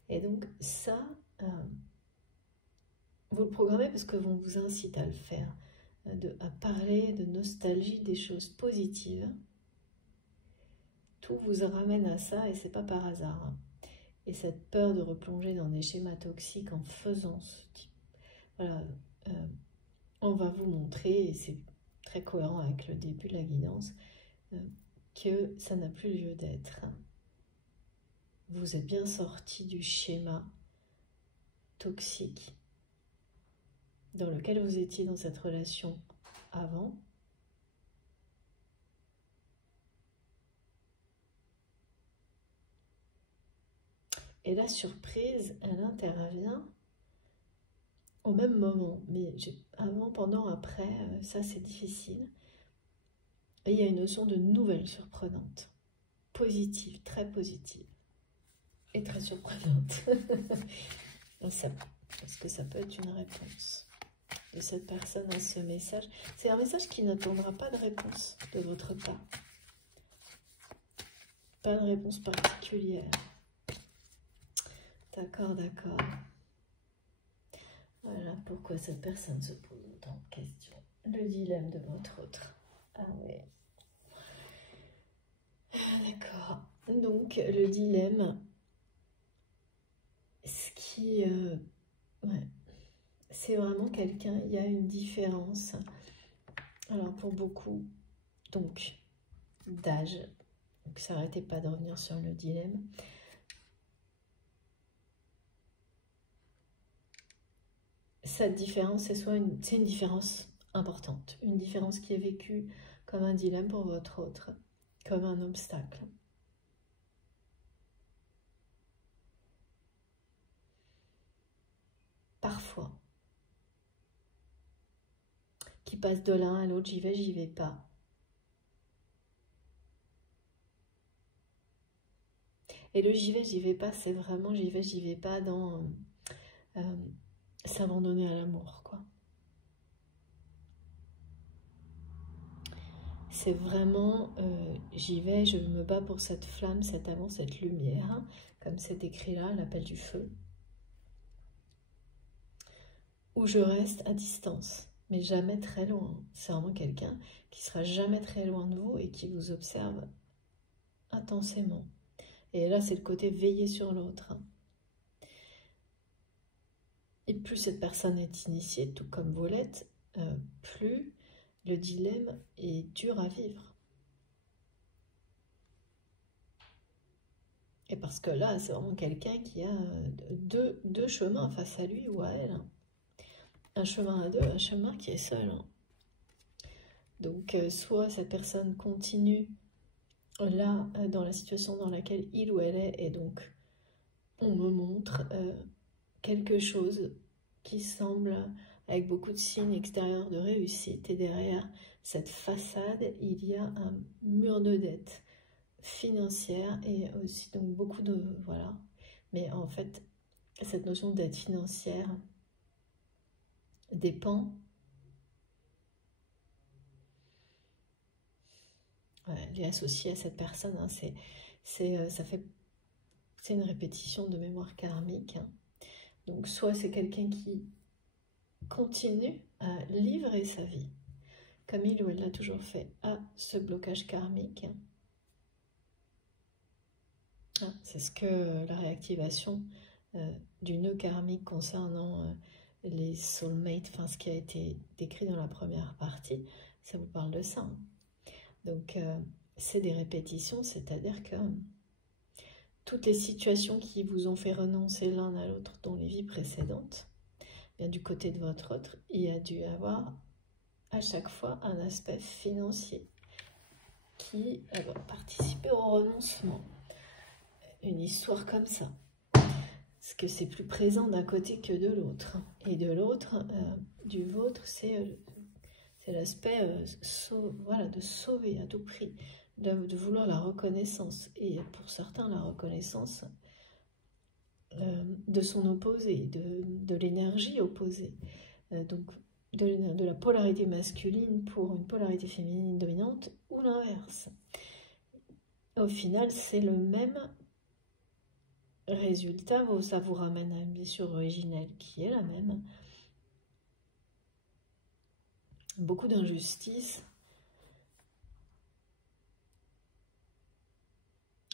Et donc ça, vous le programmez parce que l'on vous incite à le faire, à parler de nostalgie, des choses positives. Tout vous ramène à ça et c'est pas par hasard. Et cette peur de replonger dans des schémas toxiques en faisant ce type. Voilà, on va vous montrer, et c'est très cohérent avec le début de la guidance, que ça n'a plus lieu d'être. Vous êtes bien sorti du schéma toxique dans lequel vous étiez dans cette relation avant. Et la surprise, elle intervient au même moment. Mais avant, pendant, après, ça c'est difficile. Et il y a une notion de nouvelle surprenante. Positive, très positive. Et très surprenante. Parce que ça peut être une réponse de cette personne à ce message. C'est un message qui n'attendra pas de réponse de votre part. Pas de réponse particulière. D'accord, d'accord. Voilà pourquoi cette personne se pose autant de questions. Le dilemme de votre autre. Ah ouais. D'accord. Donc, le dilemme, ce qui... ouais, c'est vraiment quelqu'un, il y a une différence. Alors, pour beaucoup, donc, d'âge. Donc, ça n'arrêtez pas de revenir sur le dilemme. Cette différence, c'est une différence importante. Une différence qui est vécue comme un dilemme pour votre autre, comme un obstacle. Parfois. Qui passe de l'un à l'autre, j'y vais pas. Et le j'y vais pas, c'est vraiment j'y vais pas dans s'abandonner à l'amour, quoi. C'est vraiment j'y vais, je me bats pour cette flamme, cet amour, cette lumière, hein, comme c'est écrit là, l'appel du feu. Où je reste à distance, mais jamais très loin. C'est vraiment quelqu'un qui sera jamais très loin de vous et qui vous observe intensément. Et là, c'est le côté veiller sur l'autre. Et plus cette personne est initiée, tout comme vous l'êtes, plus le dilemme est dur à vivre. Et parce que là, c'est vraiment quelqu'un qui a deux chemins face à lui ou à elle. Un chemin à deux, un chemin qui est seul. Donc, soit cette personne continue là, dans la situation dans laquelle il ou elle est, et donc on me montre quelque chose qui semble avec beaucoup de signes extérieurs de réussite, et derrière cette façade, il y a un mur de dette financière et aussi donc beaucoup de... voilà. Mais en fait, cette notion de dette financière dépend... elle est associée à cette personne, hein, c'est une répétition de mémoire karmique. Hein. Donc soit c'est quelqu'un qui continue à livrer sa vie, comme il ou elle l'a toujours fait, à ce blocage karmique. Ah, c'est ce que la réactivation du nœud karmique concernant les soulmates, enfin ce qui a été décrit dans la première partie, ça vous parle de ça. Hein. Donc, c'est des répétitions, c'est-à-dire que toutes les situations qui vous ont fait renoncer l'un à l'autre dans les vies précédentes, bien du côté de votre autre, il y a dû avoir à chaque fois un aspect financier qui va participer au renoncement. Une histoire comme ça. Parce que c'est plus présent d'un côté que de l'autre. Et de l'autre, du vôtre, c'est l'aspect voilà, de sauver à tout prix, de vouloir la reconnaissance. Et pour certains, la reconnaissance de son opposé, de l'énergie opposée. Donc, de la polarité masculine pour une polarité féminine dominante ou l'inverse. Au final, c'est le même résultat, ça vous ramène à une blessure originelle qui est la même. Beaucoup d'injustice.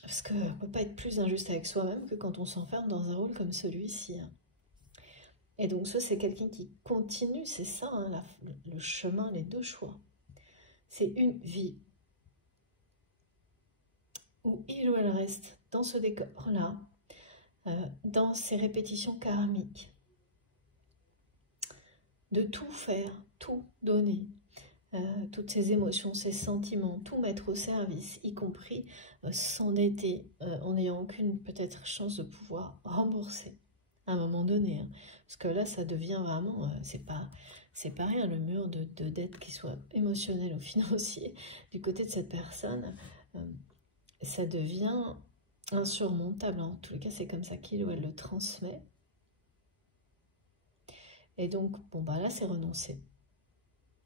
Parce qu'on ne peut pas être plus injuste avec soi-même que quand on s'enferme dans un rôle comme celui-ci. Et donc ça, c'est quelqu'un qui continue, c'est ça, hein, le chemin, les deux choix. C'est une vie où il ou elle reste dans ce décor-là, dans ces répétitions karmiques, de tout faire, tout donner, toutes ces émotions, ces sentiments, tout mettre au service, y compris s'endetter en n'ayant aucune peut-être chance de pouvoir rembourser à un moment donné. Hein. Parce que là, ça devient vraiment, c'est pas rien, le mur de dette, qui soit émotionnel ou financier, du côté de cette personne, ça devient insurmontable. En tous les cas, c'est comme ça qu'il ou elle le transmet. Et donc, bon, bah là, c'est renoncer.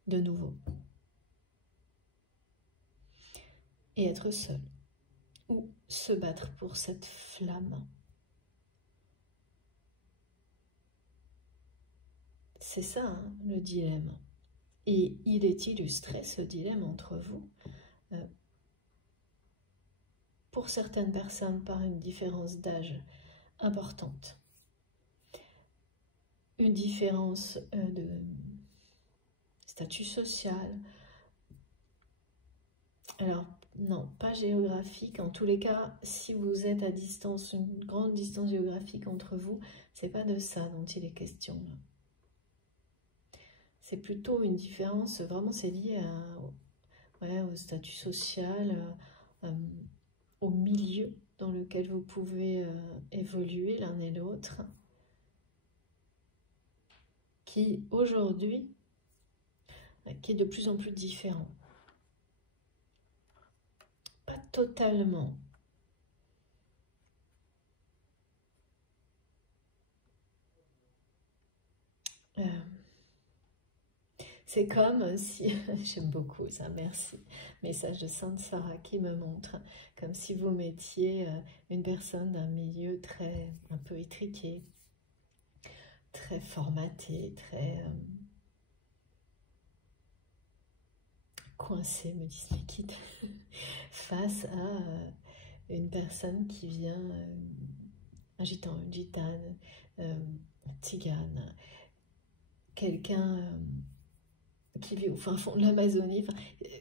De nouveau. Et être seul. Ou se battre pour cette flamme. C'est ça, hein, le dilemme. Et il est illustré, ce dilemme entre vous, pour certaines personnes, par une différence d'âge importante. Une différence de statut social. Alors, non, pas géographique. En tous les cas, si vous êtes à distance, une grande distance géographique entre vous, c'est pas de ça dont il est question. Là. C'est plutôt une différence, vraiment c'est lié au statut social, au milieu dans lequel vous pouvez évoluer l'un et l'autre, qui aujourd'hui, qui est de plus en plus différent. Pas totalement. C'est comme si, j'aime beaucoup ça, merci, message de Sainte Sarah qui me montre, comme si vous mettiez une personne d'un milieu un peu étriqué, très formaté, très coincé, me disent les guides, face à une personne qui vient, un gitan, une gitane, tzigane, quelqu'un qui vit au fin fond de l'Amazonie, enfin,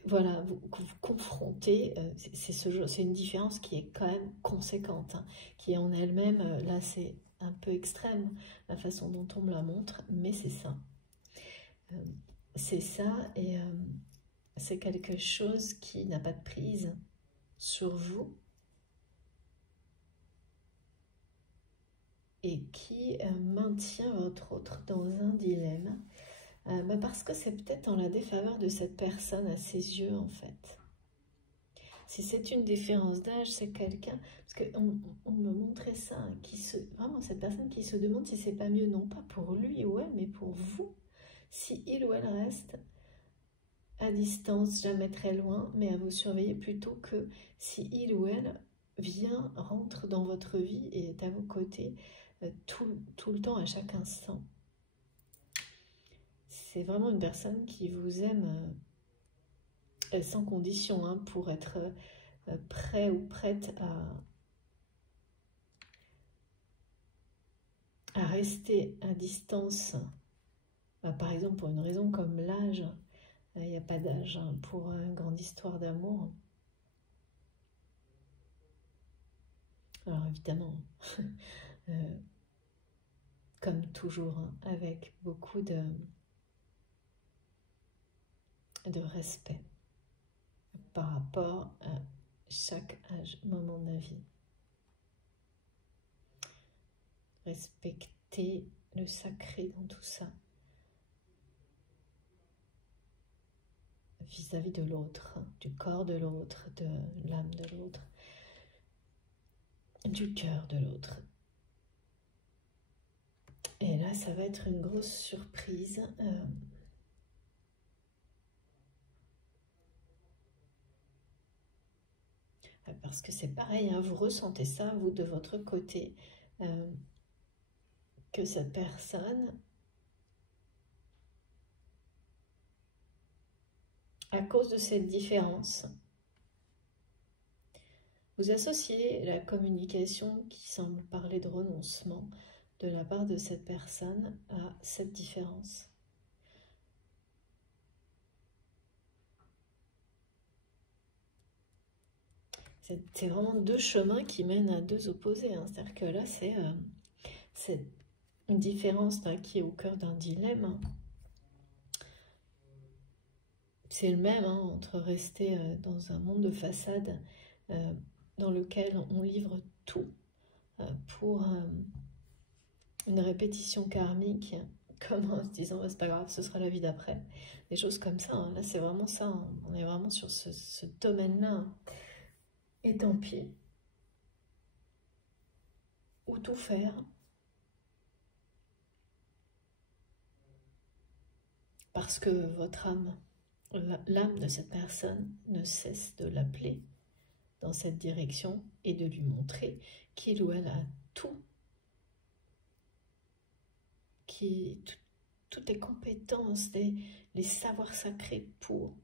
voilà, vous confrontez, c'est une différence qui est quand même conséquente, hein, qui est en elle-même, là c'est un peu extrême, la façon dont on me la montre, mais c'est ça. C'est ça, et c'est quelque chose qui n'a pas de prise sur vous, et qui maintient votre autre dans un dilemme, parce que c'est peut-être en la défaveur de cette personne à ses yeux, en fait. Si c'est une différence d'âge, c'est quelqu'un... Parce qu'on me montrait ça, hein, vraiment cette personne qui se demande si c'est pas mieux, non pas pour lui ou elle, mais pour vous. Si il ou elle reste à distance, jamais très loin, mais à vous surveiller plutôt que si il ou elle vient, rentre dans votre vie et est à vos côtés tout le temps, à chaque instant. C'est vraiment une personne qui vous aime sans condition, hein, pour être prêt ou prête à rester à distance Par exemple, pour une raison comme l'âge, il n'y a pas d'âge hein, pour une grande histoire d'amour. Alors évidemment, comme toujours, hein, avec beaucoup de respect par rapport à chaque âge, moment de la vie. Respecter le sacré dans tout ça, vis-à-vis de l'autre, du corps de l'autre, de l'âme de l'autre, du cœur de l'autre. Et là, ça va être une grosse surprise. Parce que c'est pareil, hein, vous ressentez ça, vous, de votre côté, que cette personne, à cause de cette différence, vous associez la communication qui semble parler de renoncement de la part de cette personne à cette différence. C'est vraiment deux chemins qui mènent à deux opposés. Hein. C'est-à-dire que là, c'est une différence là, qui est au cœur d'un dilemme. Hein. C'est le même hein, entre rester dans un monde de façade dans lequel on livre tout pour une répétition karmique, comme en se disant c'est pas grave, ce sera la vie d'après. Des choses comme ça. Hein. Là, c'est vraiment ça. Hein. On est vraiment sur ce domaine-là. Hein. Et tant pis. Ou tout faire. Parce que votre âme, l'âme de cette personne ne cesse de l'appeler dans cette direction et de lui montrer qu'il ou elle a tout, toutes les compétences, les savoirs sacrés pour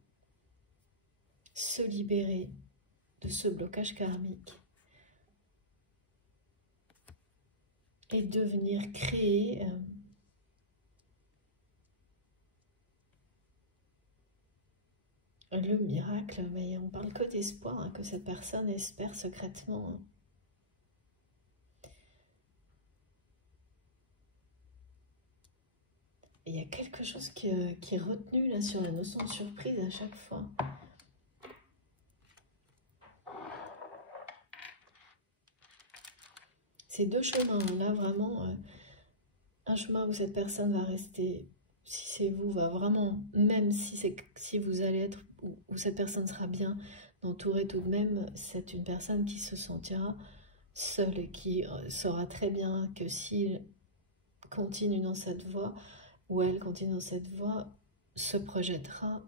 se libérer de ce blocage karmique et devenir créer le miracle, mais on parle que d'espoir, hein, que cette personne espère secrètement. Hein. Il y a quelque chose qui est retenu là sur la notion de surprise à chaque fois. Ces deux chemins, là vraiment, un chemin où cette personne va rester, si c'est vous, va vraiment, même si vous allez être, où cette personne sera bien entourée tout de même, c'est une personne qui se sentira seule et qui saura très bien que s'il continue dans cette voie, ou elle continue dans cette voie, se projettera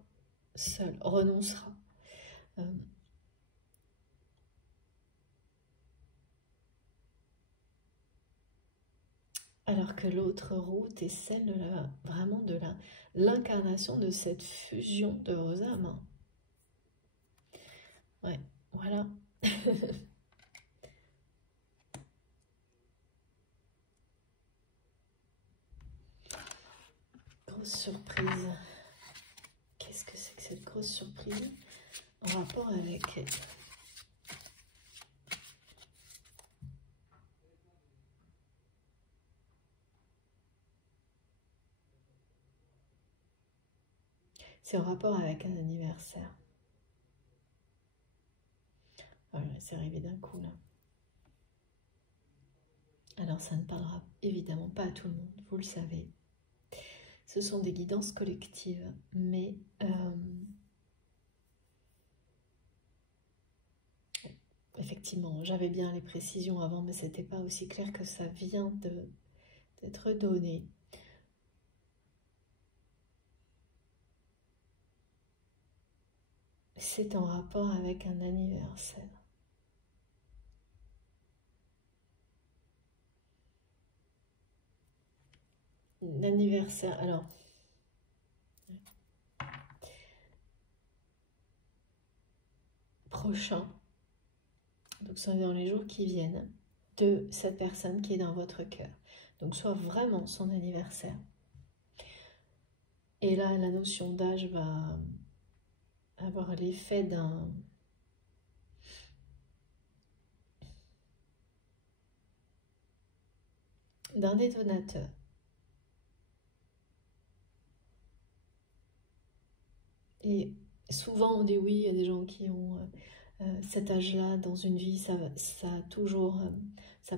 seule, renoncera. Alors que l'autre route est celle de vraiment de l'incarnation de cette fusion de vos âmes. Ouais, voilà. Grosse surprise. Qu'est-ce que c'est que cette grosse surprise en rapport avec... C'est en rapport avec un anniversaire. Voilà, c'est arrivé d'un coup là. Alors ça ne parlera évidemment pas à tout le monde, vous le savez. Ce sont des guidances collectives, mais effectivement, j'avais bien les précisions avant, mais c'était pas aussi clair que ça vient d'être donné. C'est en rapport avec un anniversaire. L'anniversaire, alors... prochain, donc c'est dans les jours qui viennent, de cette personne qui est dans votre cœur. Donc soit vraiment son anniversaire, Et là, la notion d'âge va avoir l'effet d'un détonateur. Et souvent on dit oui, il y a des gens qui ont cet âge-là dans une vie, ça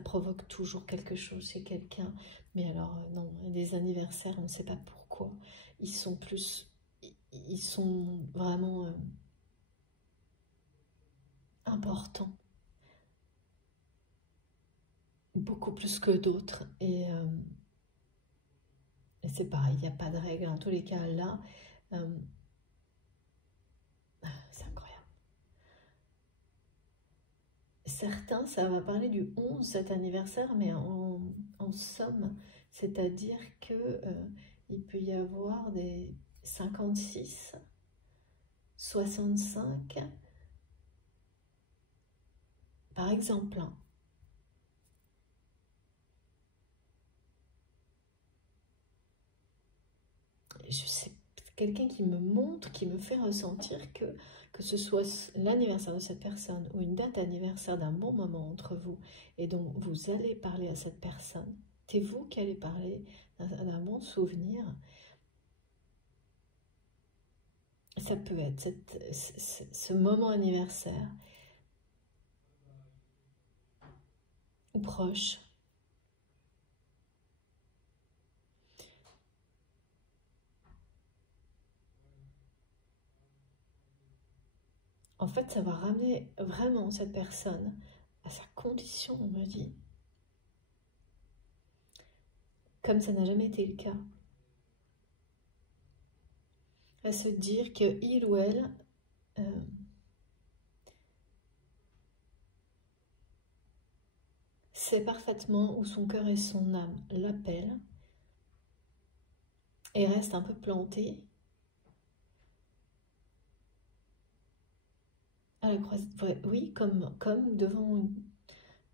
provoque toujours quelque chose chez quelqu'un. Mais alors non, des anniversaires, on ne sait pas pourquoi. Ils sont vraiment importants, beaucoup plus que d'autres. Et c'est pareil, il n'y a pas de règle. En tous les cas, là, c'est incroyable. Certains, ça va parler du 11, cet anniversaire, mais en somme, c'est-à-dire que il peut y avoir des 56, 65, par exemple. C'est quelqu'un qui me montre, qui me fait ressentir que ce soit l'anniversaire de cette personne ou une date anniversaire d'un bon moment entre vous et dont vous allez parler à cette personne, c'est vous qui allez parler d'un bon souvenir. Ça peut être ce moment anniversaire ou proche. En fait, ça va ramener vraiment cette personne à sa condition, on me dit. Comme ça n'a jamais été le cas. À se dire qu'il ou elle sait parfaitement où son cœur et son âme l'appellent et reste un peu planté à la croisée. Oui, comme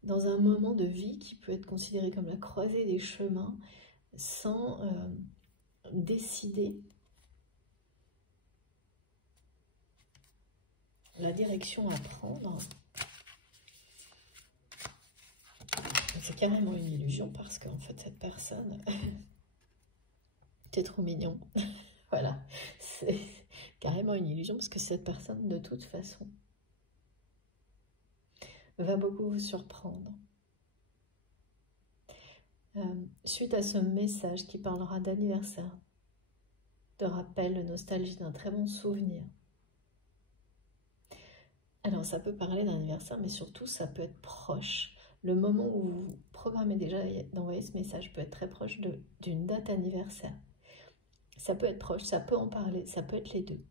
dans un moment de vie qui peut être considéré comme la croisée des chemins, sans décider la direction à prendre. C'est carrément une illusion parce qu'en fait cette personne, c'est trop mignon. Voilà, c'est carrément une illusion parce que cette personne de toute façon va beaucoup vous surprendre. Suite à ce message qui parlera d'anniversaire, de rappel, de nostalgie, d'un très bon souvenir. Alors ça peut parler d'anniversaire, mais surtout ça peut être proche. Le moment où vous programmez déjà d'envoyer ce message peut être très proche d'une date anniversaire. Ça peut être proche, ça peut en parler, ça peut être les deux.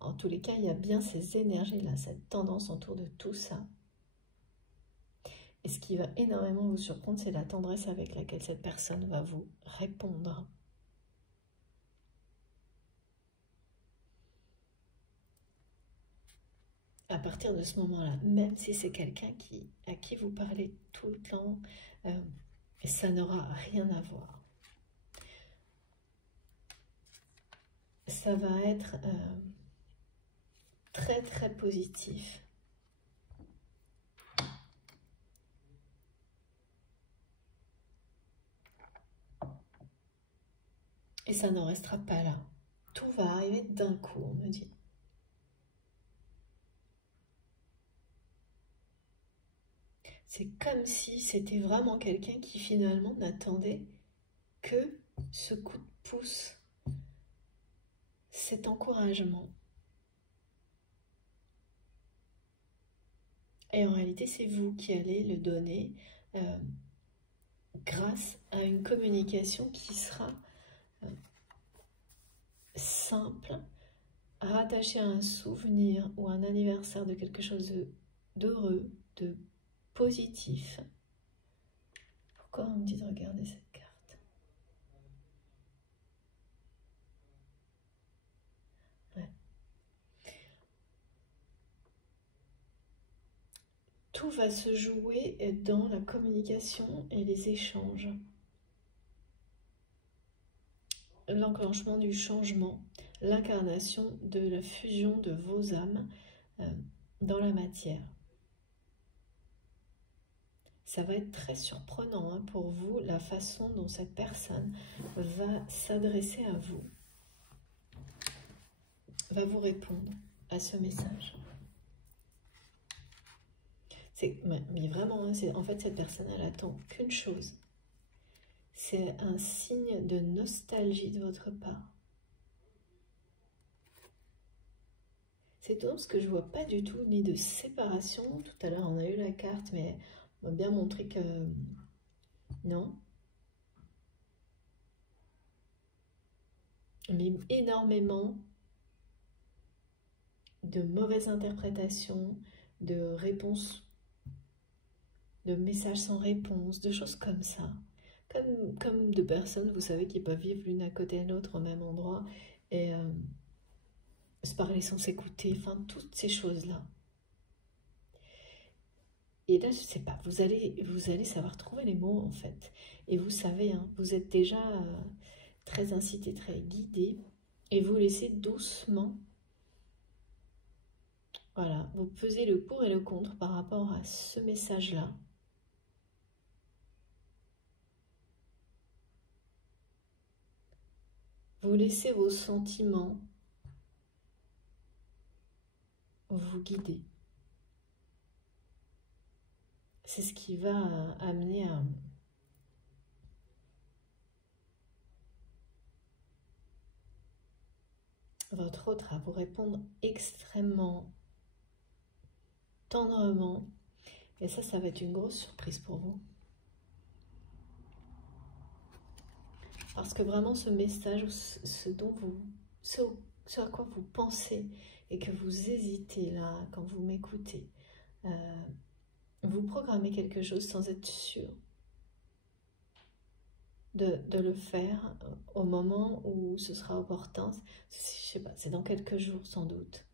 En tous les cas, il y a bien ces énergies-là, cette tendance autour de tout ça. Et ce qui va énormément vous surprendre, c'est la tendresse avec laquelle cette personne va vous répondre. À partir de ce moment-là, même si c'est quelqu'un à qui vous parlez tout le temps, ça n'aura rien à voir. Ça va être très très positif. Et ça n'en restera pas là. Tout va arriver d'un coup, on me dit. C'est comme si c'était vraiment quelqu'un qui finalement n'attendait que ce coup de pouce, cet encouragement. Et en réalité, c'est vous qui allez le donner grâce à une communication qui sera simple, rattachée à un souvenir ou un anniversaire de quelque chose d'heureux, de positif. Pourquoi on me dit de regarder cette carte? Ouais. Tout va se jouer dans la communication et les échanges. l'enclenchement du changement, l'incarnation de la fusion de vos âmes dans la matière. Ça va être très surprenant hein, pour vous, la façon dont cette personne va s'adresser à vous, va vous répondre à ce message. Mais vraiment, hein, en fait, cette personne, elle attend qu'une chose. C'est un signe de nostalgie de votre part. C'est étonnant parce que je ne vois pas du tout ni de séparation. Tout à l'heure, on a eu la carte, mais on m'a bien montré que non. Mais énormément de mauvaises interprétations, de réponses, de messages sans réponse, de choses comme ça. Comme de personnes, vous savez, qui peuvent vivre l'une à côté de l'autre au même endroit et se parler sans s'écouter, enfin, toutes ces choses-là. Et là, je ne sais pas, vous allez savoir trouver les mots, en fait. Et vous savez, hein, vous êtes déjà très incité, très guidé, et vous laissez doucement, voilà, vous pesez le pour et le contre par rapport à ce message-là. Vous laissez vos sentiments vous guider. C'est ce qui va amener à votre autre à vous répondre extrêmement tendrement. Et ça va être une grosse surprise pour vous. Parce que vraiment ce message, ce à quoi vous pensez et que vous hésitez là, quand vous m'écoutez, vous programmez quelque chose sans être sûr de le faire au moment où ce sera opportun. Je sais pas, c'est dans quelques jours sans doute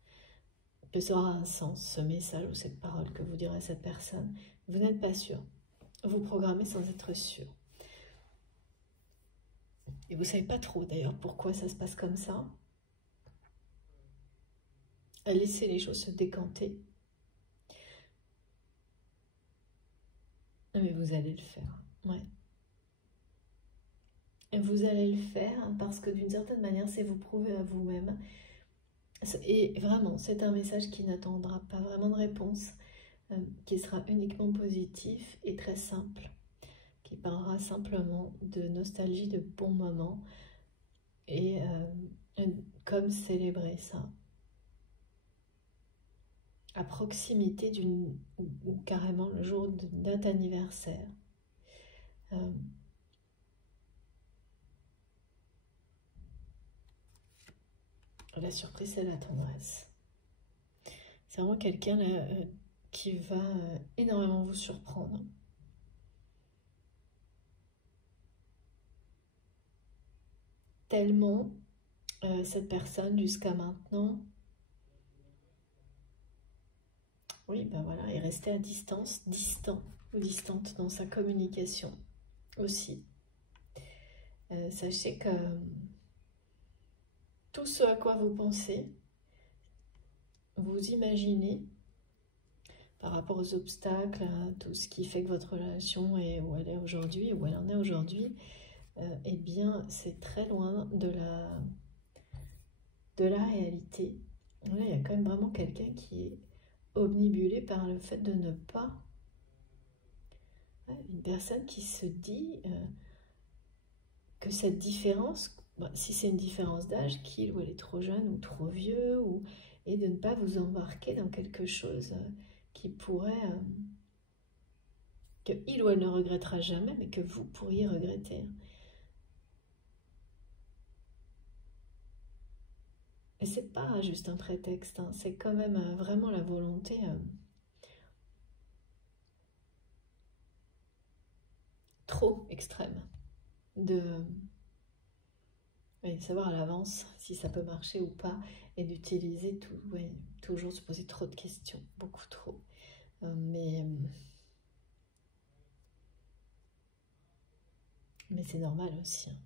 que ça aura un sens, ce message ou cette parole que vous direz à cette personne. Vous n'êtes pas sûr. Vous programmez sans être sûr. Et vous ne savez pas trop d'ailleurs pourquoi ça se passe comme ça. Laissez les choses se décanter. Mais vous allez le faire, ouais. Et vous allez le faire parce que d'une certaine manière, c'est vous prouver à vous-même. Et vraiment, c'est un message qui n'attendra pas vraiment de réponse, qui sera uniquement positif et très simple, qui parlera simplement de nostalgie, de bons moments et comme célébrer ça. À proximité ou carrément le jour d'un anniversaire. La surprise, c'est la tendresse. C'est vraiment quelqu'un qui va énormément vous surprendre. Tellement cette personne jusqu'à maintenant, oui, ben voilà, est restée à distance, distant ou distante dans sa communication aussi. Sachez que tout ce à quoi vous pensez, vous imaginez par rapport aux obstacles, à tout ce qui fait que votre relation est où elle est aujourd'hui, où elle en est aujourd'hui, eh bien, c'est très loin de la réalité. Là, il y a quand même vraiment quelqu'un qui est omnibulé par le fait de ne pas... Une personne qui se dit que cette différence, si c'est une différence d'âge, qu'il ou elle est trop jeune ou trop vieux, et de ne pas vous embarquer dans quelque chose qui pourrait... que il ou elle ne regrettera jamais, mais que vous pourriez regretter. Et c'est pas juste un prétexte, hein, c'est quand même vraiment la volonté trop extrême de savoir à l'avance si ça peut marcher ou pas et d'utiliser toujours se poser trop de questions, beaucoup trop. Mais c'est normal aussi. Hein.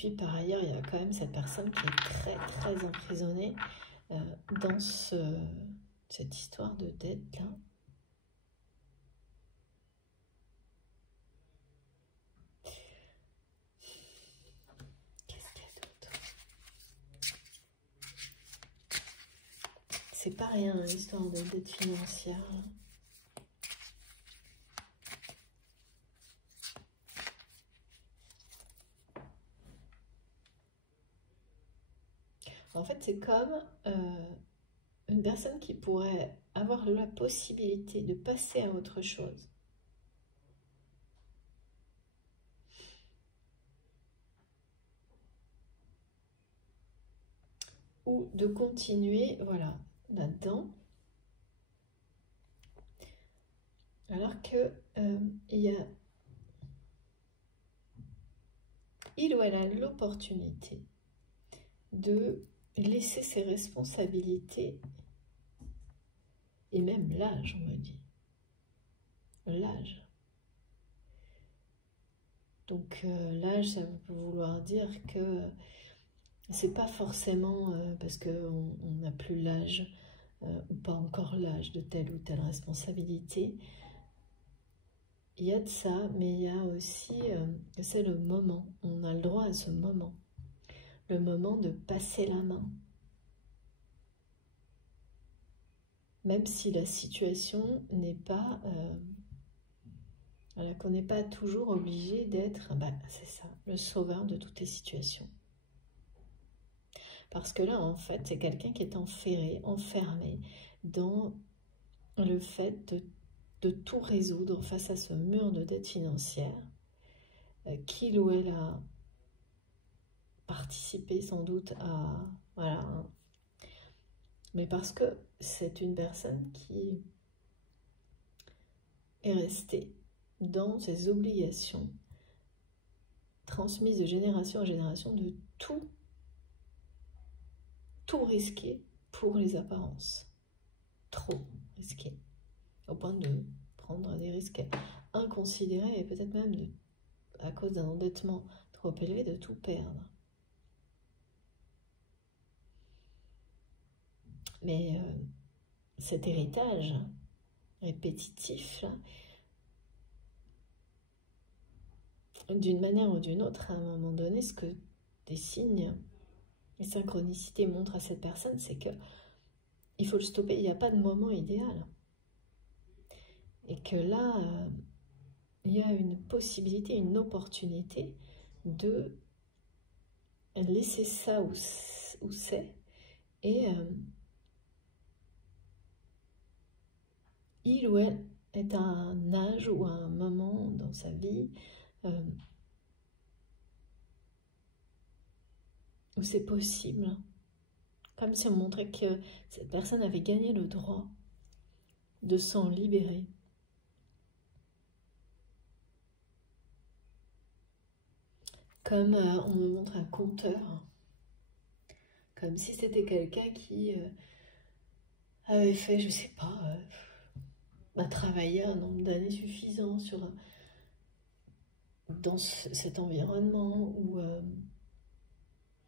puis par ailleurs, il y a quand même cette personne qui est très très emprisonnée dans cette histoire de dette là. Qu'est-ce qu'il y a d'autre? C'est pas rien l'histoire de dette financière. En fait, c'est comme une personne qui pourrait avoir la possibilité de passer à autre chose. Ou de continuer, voilà, là-dedans. Alors que il ou elle a l'opportunité de laisser ses responsabilités, et même l'âge, on me dit. L'âge. Donc l'âge, ça peut vouloir dire que c'est pas forcément parce qu'on n'a plus l'âge ou pas encore l'âge de telle ou telle responsabilité. Il y a de ça, mais il y a aussi que c'est le moment. On a le droit à ce moment. Le moment de passer la main. Même si la situation n'est pas... voilà, qu'on n'est pas toujours obligé d'être, c'est ça, le sauveur de toutes les situations. Parce que là, en fait, c'est quelqu'un qui est enfermé dans le fait de tout résoudre face à ce mur de dette financière, qu'il ou elle a participé sans doute à... Voilà. Mais parce que c'est une personne qui est restée dans ses obligations transmises de génération en génération de tout risquer pour les apparences. Trop risqué. Au point de prendre des risques inconsidérés et peut-être même, à cause d'un endettement trop élevé, de tout perdre. Mais cet héritage répétitif, d'une manière ou d'une autre, à un moment donné, ce que des signes, les synchronicités montrent à cette personne, c'est que il faut le stopper. Il n'y a pas de moment idéal. Et que là, il y a une possibilité, une opportunité de laisser ça où c'est et il ou elle est à un âge ou à un moment dans sa vie où c'est possible. Comme si on montrait que cette personne avait gagné le droit de s'en libérer. Comme on me montre un compteur. Comme si c'était quelqu'un qui avait fait, je sais pas, travaillé un nombre d'années suffisant dans cet environnement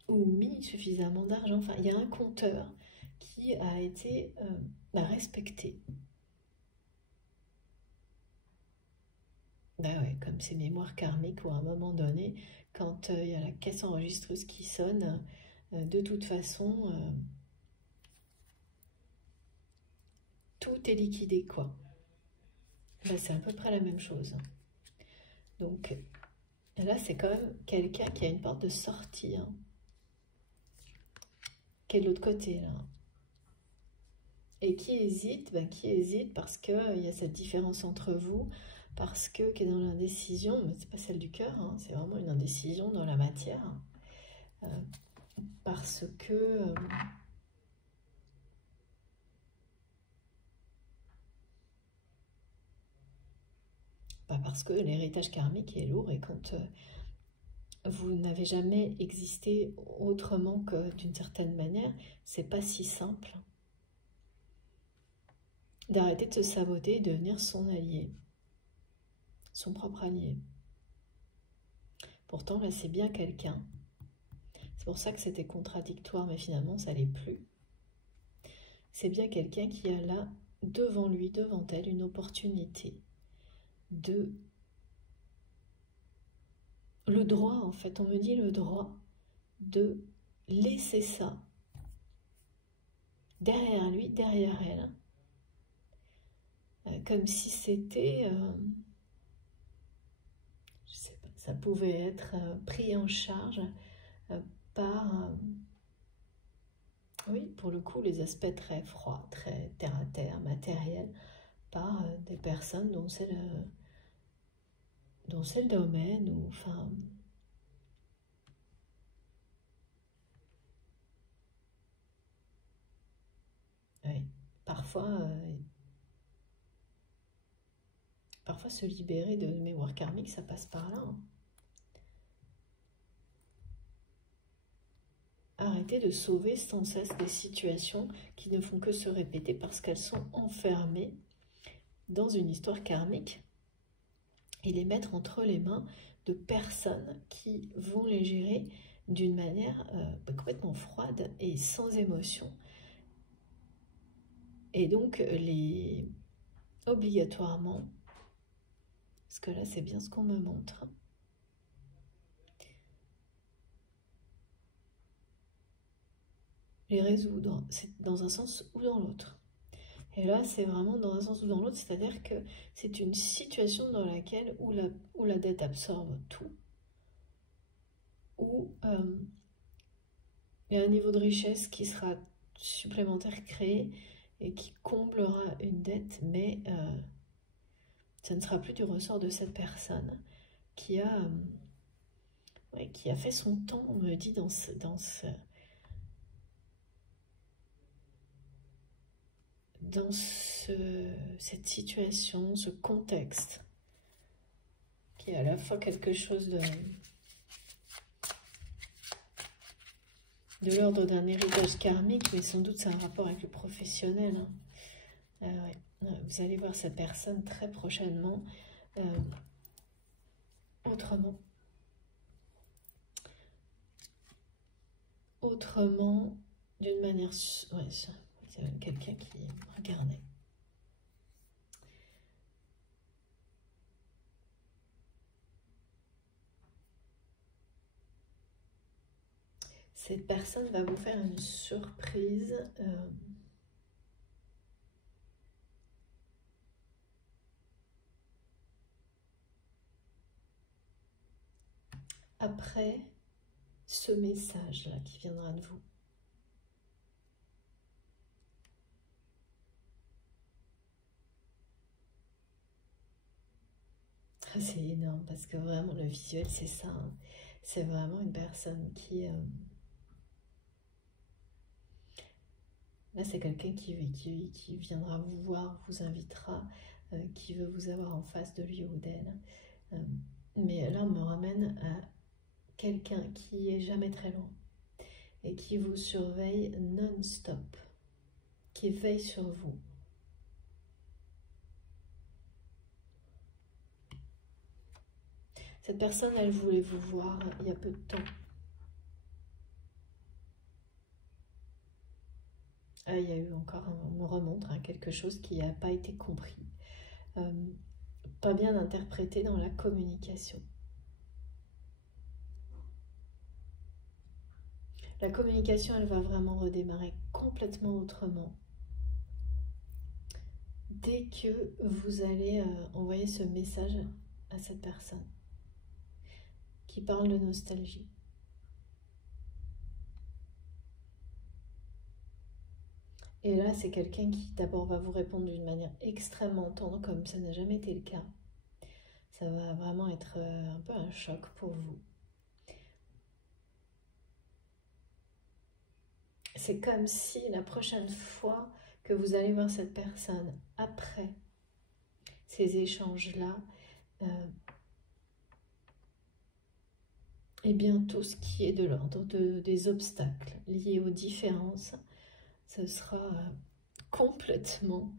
ou mis suffisamment d'argent. Enfin, il y a un compteur qui a été respecté. Ouais, comme ces mémoires karmiques où à un moment donné, quand il y a la caisse enregistreuse qui sonne, de toute façon, tout est liquidé, quoi. C'est à peu près la même chose. Donc là, c'est quand même quelqu'un qui a une porte de sortie, qui est de l'autre côté, là. Et qui hésite parce qu'il y a cette différence entre vous, parce que qui est dans l'indécision, mais c'est pas celle du cœur, c'est vraiment une indécision dans la matière. Parce que... parce que l'héritage karmique est lourd et quand vous n'avez jamais existé autrement que d'une certaine manière, c'est pas si simple d'arrêter de se saboter et de devenir son allié, son propre allié. Pourtant, là, c'est bien quelqu'un C'est pour ça que c'était contradictoire, mais finalement, ça l'est plus. C'est bien quelqu'un qui a là, devant lui, devant elle, une opportunité de... Le droit, en fait, on me dit le droit de laisser ça derrière lui, derrière elle. Comme si c'était... je sais pas, ça pouvait être pris en charge par... oui, pour le coup, les aspects très froids, très terre-à-terre, matériels, par des personnes dont c'est le domaine, ou enfin... Oui, parfois, parfois se libérer de mémoire karmique, ça passe par là. Hein. Arrêter de sauver sans cesse des situations qui ne font que se répéter parce qu'elles sont enfermées dans une histoire karmique et les mettre entre les mains de personnes qui vont les gérer d'une manière complètement froide et sans émotion. Et donc, obligatoirement, parce que là, c'est bien ce qu'on me montre, les résoudre, c'est dans un sens ou dans l'autre. Et là, c'est vraiment dans un sens ou dans l'autre, c'est-à-dire que c'est une situation dans laquelle où la dette absorbe tout, où il y a un niveau de richesse qui sera supplémentaire créé et qui comblera une dette, mais ça ne sera plus du ressort de cette personne qui a fait son temps, on me dit, dans cette situation, ce contexte, qui est à la fois quelque chose de l'ordre d'un héritage karmique, mais sans doute c'est un rapport avec le professionnel. Hein. Ouais. Vous allez voir cette personne très prochainement, autrement, d'une manière... Ouais, c'est quelqu'un qui me regardait. Cette personne va vous faire une surprise après ce message-là qui viendra de vous. C'est énorme parce que vraiment le visuel c'est ça. Hein. C'est vraiment une personne qui... Là c'est quelqu'un qui viendra vous voir, vous invitera, qui veut vous avoir en face de lui ou d'elle. Mais là on me ramène à quelqu'un qui est jamais très loin et qui vous surveille non-stop, qui veille sur vous. Cette personne, elle voulait vous voir il y a peu de temps. Il y a eu encore, on me remonte, quelque chose qui n'a pas été compris, pas bien interprété dans la communication. La communication, elle va vraiment redémarrer complètement autrement. Dès que vous allez envoyer ce message à cette personne qui parle de nostalgie. Et là, c'est quelqu'un qui d'abord va vous répondre d'une manière extrêmement tendre, comme ça n'a jamais été le cas. Ça va vraiment être un peu un choc pour vous. C'est comme si la prochaine fois que vous allez voir cette personne, après ces échanges-là, eh bien tout ce qui est de l'ordre des obstacles liés aux différences, ce sera complètement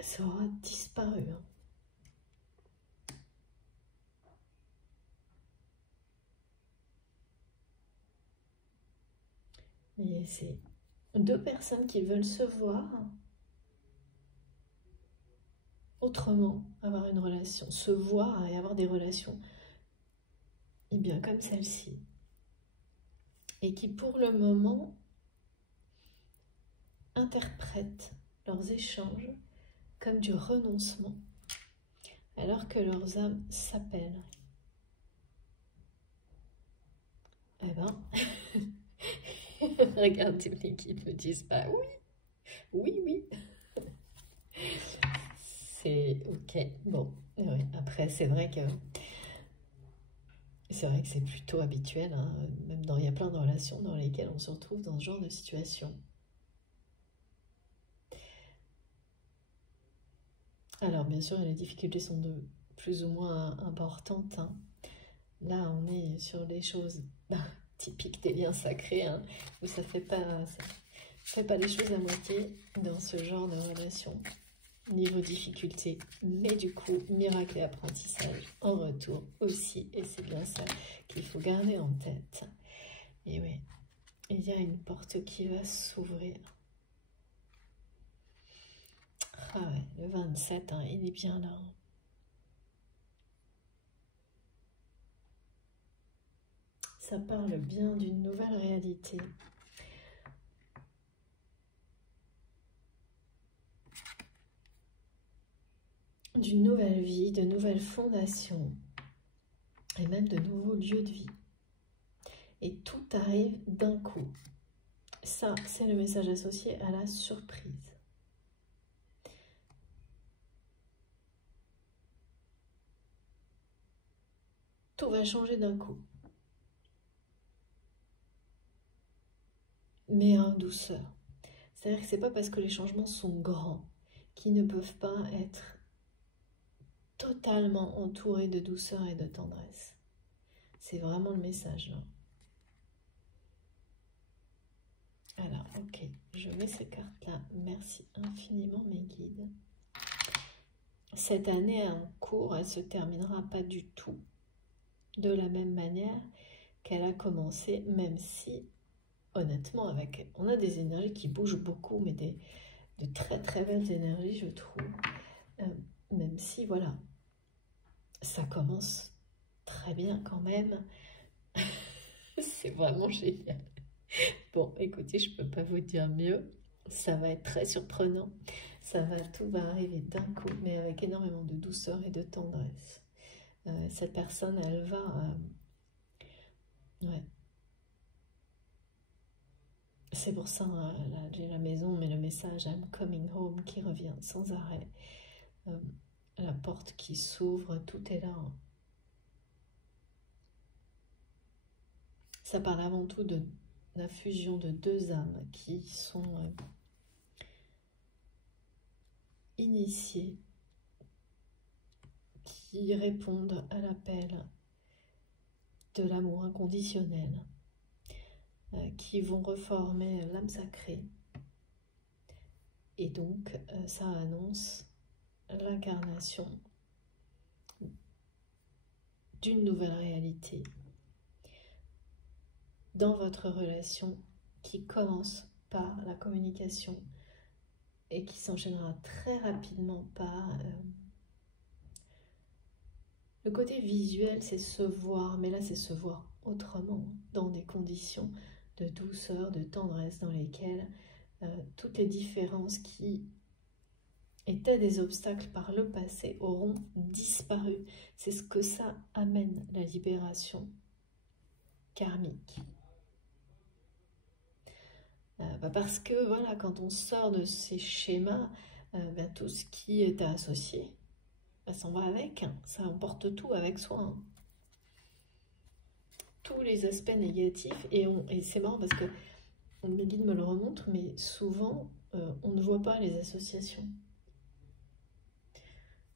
ça aura disparu. Hein. Mais c'est deux personnes qui veulent se voir autrement, avoir une relation, se voir et avoir des relations, et bien comme celle-ci. Et qui pour le moment interprètent leurs échanges comme du renoncement, alors que leurs âmes s'appellent. Eh ben, regardez, les guides me disent pas oui. C'est ok. Bon, ouais. Après, c'est vrai que c'est plutôt habituel, hein. Même il y a plein de relations dans lesquelles on se retrouve dans ce genre de situation. Alors, bien sûr, les difficultés sont de plus ou moins importantes, hein. Là, on est sur des choses typiques des liens sacrés, hein, où ça fait pas les choses à moitié dans ce genre de relation. Niveau difficulté, mais du coup, miracle et apprentissage en retour aussi, et c'est bien ça qu'il faut garder en tête. Et oui, il y a une porte qui va s'ouvrir. Ah ouais, le 27, hein, il est bien là. Ça parle bien d'une nouvelle réalité. D'une nouvelle vie, de nouvelles fondations, et même de nouveaux lieux de vie. Et tout arrive d'un coup. Ça, c'est le message associé à la surprise. Tout va changer d'un coup. Mais en douceur. C'est-à-dire que c'est pas parce que les changements sont grands qu'ils ne peuvent pas être totalement entourés de douceur et de tendresse. C'est vraiment le message là. Alors, ok, je mets ces cartes-là. Merci infiniment mes guides. Cette année en cours, elle se terminera pas du tout de la même manière qu'elle a commencé, même si, honnêtement, on a des énergies qui bougent beaucoup, mais de très très belles énergies, je trouve. Même si, voilà, ça commence très bien quand même. C'est vraiment génial. Bon, écoutez, je peux pas vous dire mieux. Ça va être très surprenant. Tout va arriver d'un coup, mais avec énormément de douceur et de tendresse. Cette personne, elle va... ouais. C'est pour ça, là, j'ai la maison, mais le message « I'm coming home » qui revient sans arrêt. La porte qui s'ouvre, tout est là. Ça parle avant tout de la fusion de deux âmes qui sont initiées, qui répondent à l'appel de l'amour inconditionnel, qui vont reformer l'âme sacrée. Et donc, ça annonce l'incarnation d'une nouvelle réalité dans votre relation qui commence par la communication et qui s'enchaînera très rapidement par le côté visuel, c'est se voir, mais là c'est se voir autrement, dans des conditions de douceur, de tendresse dans lesquelles toutes les différences qui étaient des obstacles par le passé auront disparu. C'est ce que ça amène, la libération karmique. Parce que voilà, quand on sort de ces schémas, tout ce qui est associé, s'en va avec, hein. Ça emporte tout avec soi, hein. Tous les aspects négatifs, et c'est marrant parce que mes guides me le remontrent, mais souvent on ne voit pas les associations.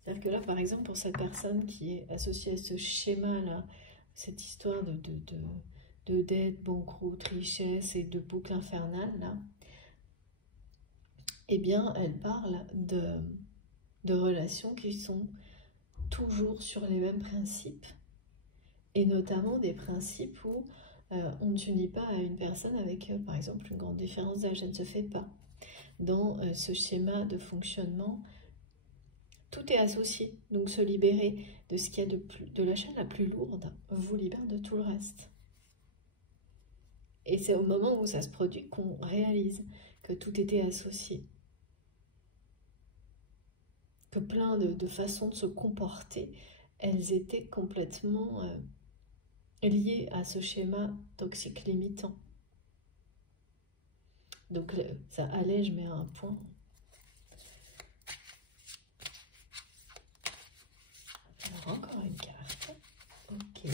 C'est-à-dire que là, par exemple, pour cette personne qui est associée à ce schéma-là, cette histoire de dette, banqueroute, richesse et de boucle infernale, là, eh bien, elle parle de relations qui sont toujours sur les mêmes principes, et notamment des principes où on ne s'unit pas à une personne avec, par exemple, une grande différence d'âge. Ça ne se fait pas. Dans ce schéma de fonctionnement, tout est associé. Donc se libérer de ce qu'il y a de la chaîne la plus lourde vous libère de tout le reste. Et c'est au moment où ça se produit qu'on réalise que tout était associé. Que plein de façons de se comporter, elles étaient complètement liées à ce schéma toxique limitant. Donc ça allège, mais à un point. Alors encore une carte. Ok.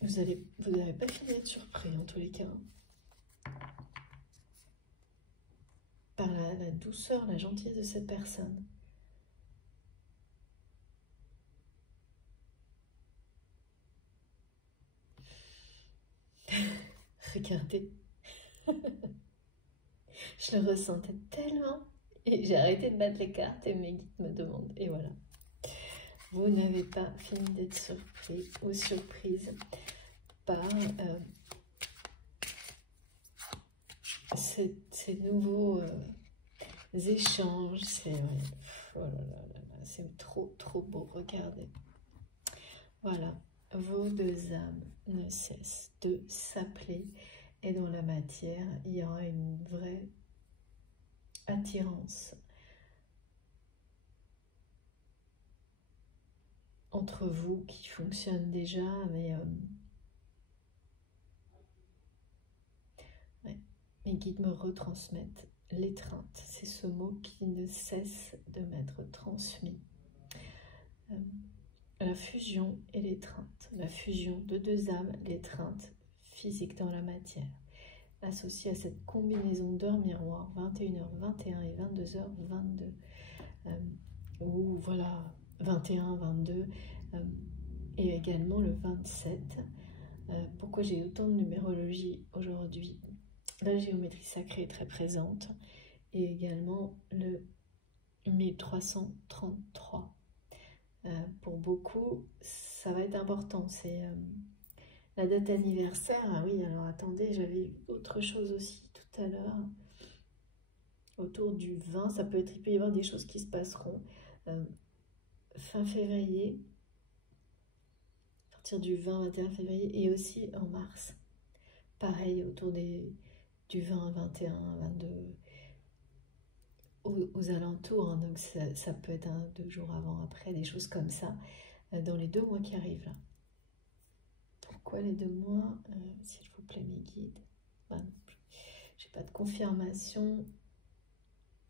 Vous n'avez pas fini d'être surpris en tous les cas. Par la douceur, la gentillesse de cette personne. Regardez. Je le ressentais tellement. Et j'ai arrêté de battre les cartes et mes guides me demandent. Et voilà. Vous n'avez pas fini d'être surpris ou surprise par ces nouveaux échanges. C'est oh c'est trop beau. Regardez. Voilà. Vos deux âmes ne cessent de s'appeler. Et dans la matière, il y aura une vraie attirance entre vous qui fonctionne déjà, mais mes guides me retransmettent l'étreinte. C'est ce mot qui ne cesse de m'être transmis. La fusion et l'étreinte. La fusion de deux âmes, l'étreinte physique dans la matière. Associée à cette combinaison d'heures miroirs, 21h21 et 22h22. Ou voilà, 21, 22, et également le 27. Pourquoi j'ai autant de numérologie aujourd'hui? La géométrie sacrée est très présente, et également le 1333. Pour beaucoup, ça va être important. C'est la date anniversaire. Ah oui, alors attendez, j'avais autre chose aussi tout à l'heure. Autour du 20, il peut y avoir des choses qui se passeront. Fin février, à partir du 20-21 février, et aussi en mars. Pareil, autour du 20, 21, 22, aux alentours, hein, donc ça peut être 2 jours avant, après, des choses comme ça, dans les 2 mois qui arrivent. Là. Pourquoi les 2 mois s'il vous plaît, mes guides. Ben, j'ai pas de confirmation.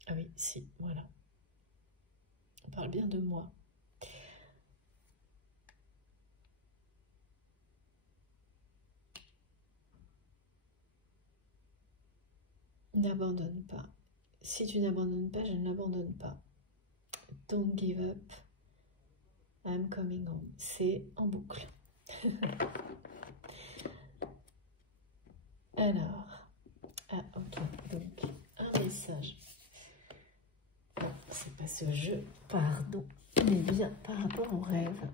Ah oui, si, voilà. On parle bien de moi. N'abandonne pas. Si tu n'abandonnes pas, je ne l'abandonne pas. Don't give up. I'm coming home. C'est en boucle. Alors, ok, donc un message. Bon, c'est pas ce jeu, pardon, mais bien par rapport au rêve.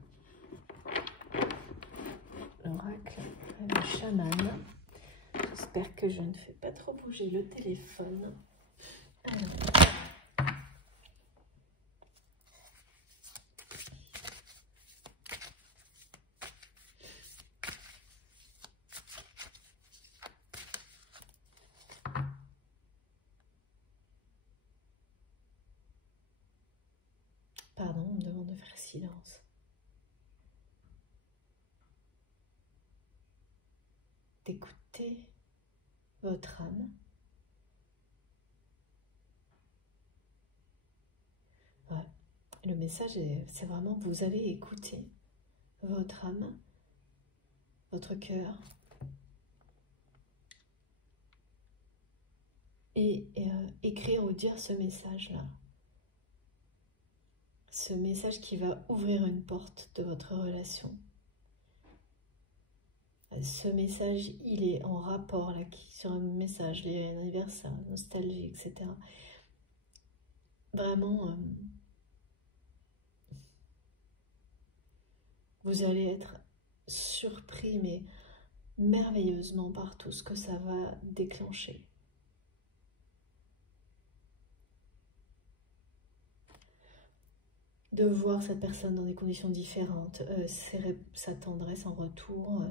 L'oracle, le chaman. J'espère que je ne fais pas trop bouger le téléphone. Alors. Pardon, on me demande de faire silence. D'écouter votre âme. Ouais. Le message, c'est vraiment, vous allez écouter votre âme, votre cœur, et écrire ou dire ce message-là. Ce message qui va ouvrir une porte de votre relation. Ce message, il est en rapport là, sur un message, les anniversaires, nostalgie, etc. Vraiment, Vous allez être surpris, mais merveilleusement par tout ce que ça va déclencher. De voir cette personne dans des conditions différentes, sa tendresse en retour,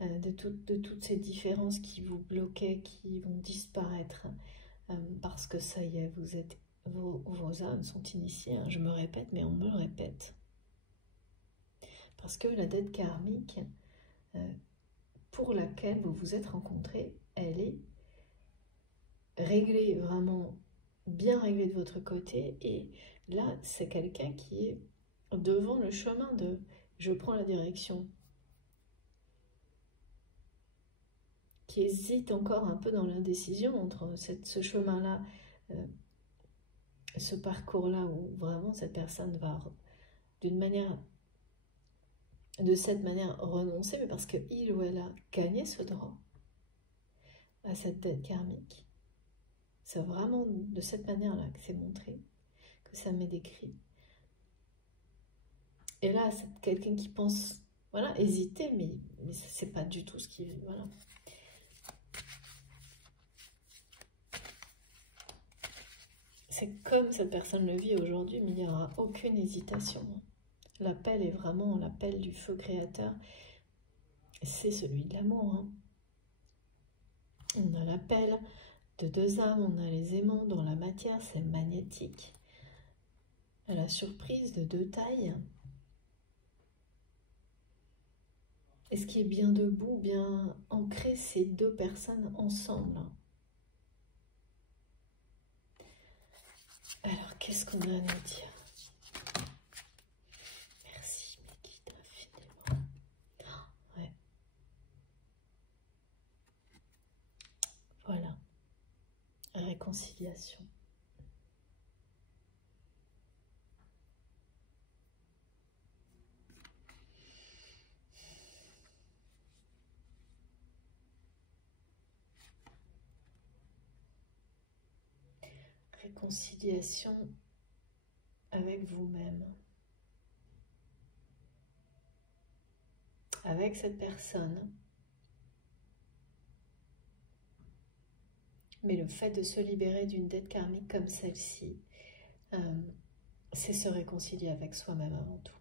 de toutes ces différences qui vous bloquaient, qui vont disparaître, parce que ça y est, vos âmes sont initiées, hein. Je me répète, mais on me le répète. Parce que la dette karmique, pour laquelle vous vous êtes rencontrés, elle est réglée, vraiment bien réglée de votre côté, et là, c'est quelqu'un qui est devant le chemin de « je prends la direction », qui hésite encore un peu dans l'indécision entre ce chemin-là, ce parcours-là, où vraiment cette personne va, de cette manière, renoncer, mais parce qu'il ou elle a gagné ce droit à cette dette karmique. C'est vraiment de cette manière-là que c'est montré, que ça m'est décrit. Et là, c'est quelqu'un qui pense, voilà, hésiter, mais c'est pas du tout ce qui... Voilà. C'est comme cette personne le vit aujourd'hui, mais il n'y aura aucune hésitation. L'appel est vraiment l'appel du feu créateur. C'est celui de l'amour. Hein. On a l'appel de deux âmes, on a les aimants dans la matière, c'est magnétique. À la surprise de deux tailles. Et ce qui est bien debout, bien ancré, c'est deux personnes ensemble. Alors, qu'est-ce qu'on a à nous dire? Merci, mes guides, infiniment. Ouais. Voilà. Réconciliation. Réconciliation avec vous-même, avec cette personne. Mais le fait de se libérer d'une dette karmique comme celle-ci, c'est se réconcilier avec soi-même avant tout.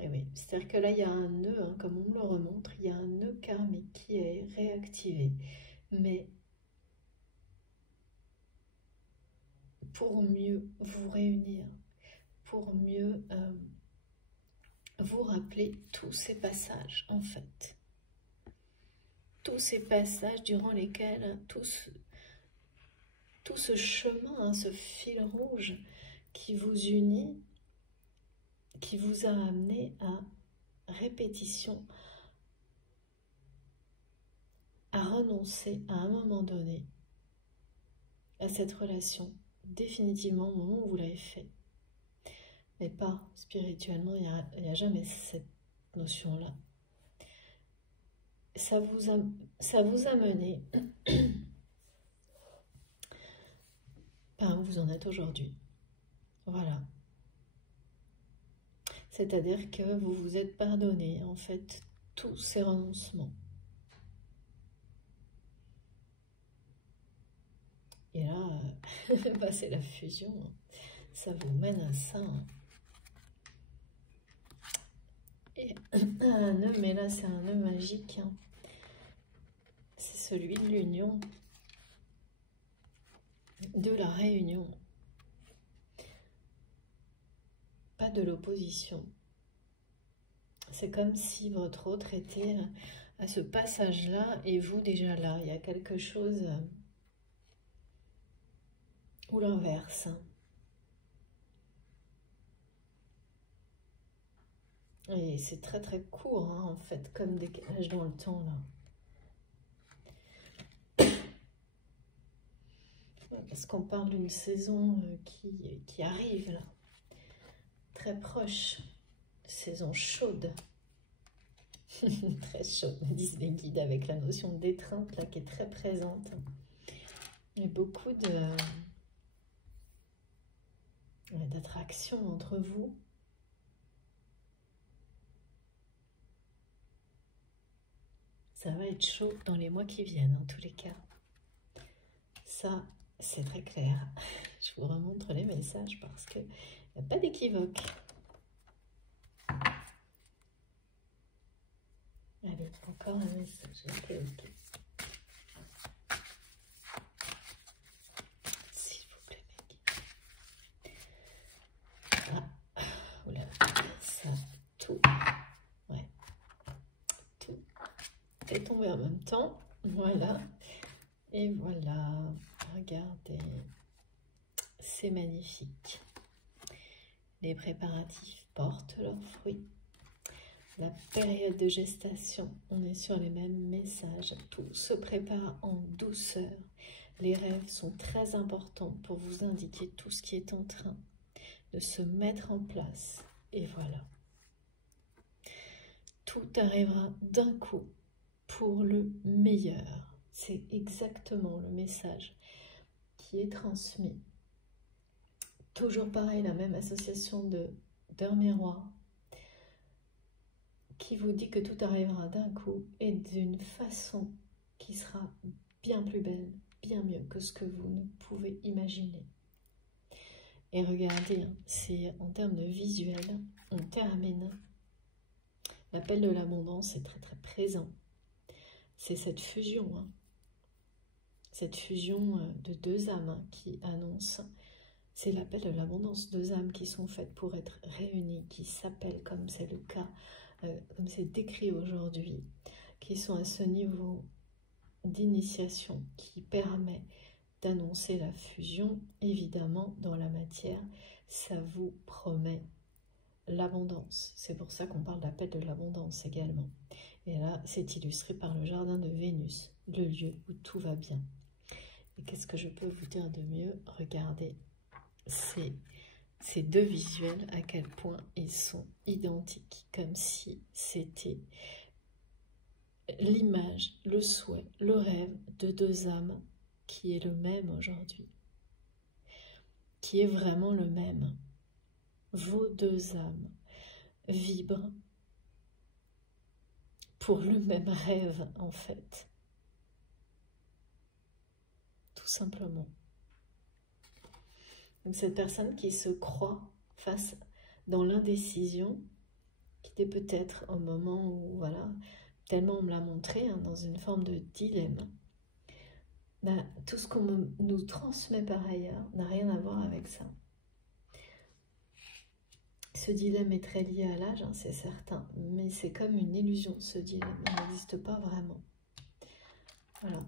Et oui, c'est-à-dire que là, il y a un nœud, hein, comme on me le remontre, il y a un nœud karmique qui est réactivé. Mais pour mieux vous réunir, pour mieux vous rappeler tous ces passages, en fait. Tous ces passages durant lesquels, tout ce chemin, hein, ce fil rouge qui vous unit, qui vous a amené à répétition, à renoncer à un moment donné à cette relation, définitivement au moment où vous l'avez fait. Mais pas spirituellement, il n'y a jamais cette notion-là. Ça vous a mené par où vous en êtes aujourd'hui. Voilà. C'est-à-dire que vous vous êtes pardonné, en fait, tous ces renoncements. Et là, bah, c'est la fusion. Ça vous mène à ça. Et un nœud, mais là, c'est un nœud magique. C'est celui de l'union, de la réunion. Pas de l'opposition. C'est comme si votre autre était à ce passage-là et vous déjà là. Il y a quelque chose, ou l'inverse. Et c'est très très court, hein, en fait, comme décalage dans le temps, là. Parce qu'on parle d'une saison qui arrive, là. Très proche. Saison chaude. Très chaude, disent les guides, avec la notion d'étreinte, là, qui est très présente. Et beaucoup de... d'attraction entre vous. Ça va être chaud dans les mois qui viennent, en tous les cas. Ça, c'est très clair. Je vous remontre les messages parce qu'il n'y a pas d'équivoque. Allez, encore un message. Ok. S'il vous plaît, mec. Ah, oula, ça, tout. Ouais, tout est tombé en même temps. Voilà. Et voilà. Regardez. C'est magnifique. Les préparatifs portent leurs fruits. La période de gestation, on est sur les mêmes messages. Tout se prépare en douceur. Les rêves sont très importants pour vous indiquer tout ce qui est en train de se mettre en place. Et voilà. Tout arrivera d'un coup pour le meilleur. C'est exactement le message qui est transmis. Toujours pareil, la même association d'un miroir qui vous dit que tout arrivera d'un coup et d'une façon qui sera bien plus belle, bien mieux que ce que vous ne pouvez imaginer. Et regardez, c'est en termes de visuel, on termine. L'appel de l'abondance est très très présent. C'est cette fusion, cette fusion de deux âmes qui annonce. C'est l'appel de l'abondance, deux âmes qui sont faites pour être réunies, qui s'appellent comme c'est le cas, comme c'est décrit aujourd'hui, qui sont à ce niveau d'initiation qui permet d'annoncer la fusion. Évidemment, dans la matière, ça vous promet l'abondance. C'est pour ça qu'on parle d'appel de l'abondance également. Et là, c'est illustré par le jardin de Vénus, le lieu où tout va bien. Et qu'est-ce que je peux vous dire de mieux? Regardez ces deux visuels, à quel point ils sont identiques, comme si c'était l'image, le souhait, le rêve de deux âmes qui est le même aujourd'hui, qui est vraiment le même. Vos deux âmes vibrent pour le même rêve, en fait. Tout simplement. Donc cette personne qui se croit face dans l'indécision, qui était peut-être au moment où, voilà, tellement on me l'a montré, dans une forme de dilemme, tout ce qu'on nous transmet par ailleurs n'a rien à voir avec ça. Ce dilemme est très lié à l'âge, c'est certain, mais c'est comme une illusion, ce dilemme, il n'existe pas vraiment. Voilà,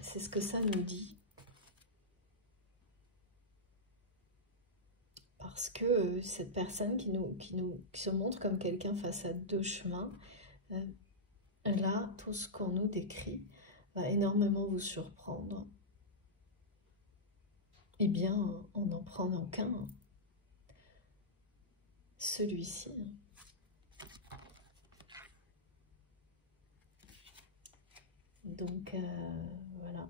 c'est ce que ça nous dit. Parce que cette personne qui se montre comme quelqu'un face à deux chemins, là, tout ce qu'on nous décrit va énormément vous surprendre. Eh bien, en n'en prenant qu'un, celui-ci. Donc, voilà.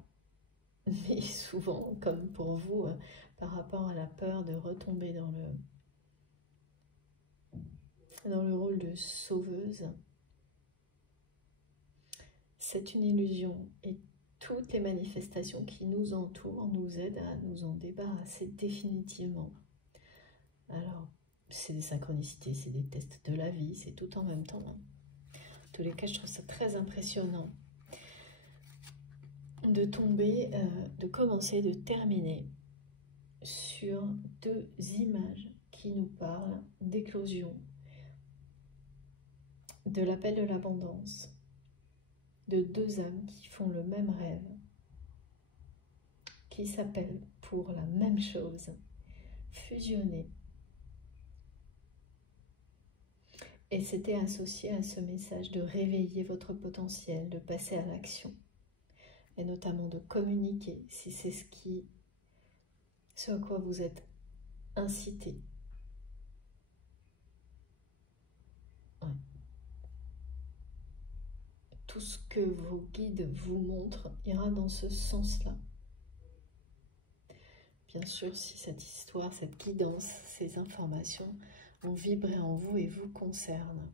Mais souvent, comme pour vous, par rapport à la peur de retomber dans le rôle de sauveuse, c'est une illusion. Et toutes les manifestations qui nous entourent nous aident à nous en débarrasser définitivement. Alors, c'est des synchronicités, c'est des tests de la vie, c'est tout en même temps. En tous les cas, je trouve ça très impressionnant de tomber, de commencer, de terminer sur deux images qui nous parlent d'éclosion, de l'appel de l'abondance, de deux âmes qui font le même rêve, qui s'appellent pour la même chose, fusionner. Et c'était associé à ce message de réveiller votre potentiel, de passer à l'action, et notamment de communiquer si c'est ce à quoi vous êtes incité. Ouais. Tout ce que vos guides vous montrent ira dans ce sens-là. bien sûr, si cette histoire, cette guidance, ces informations ont vibré en vous et vous concernent.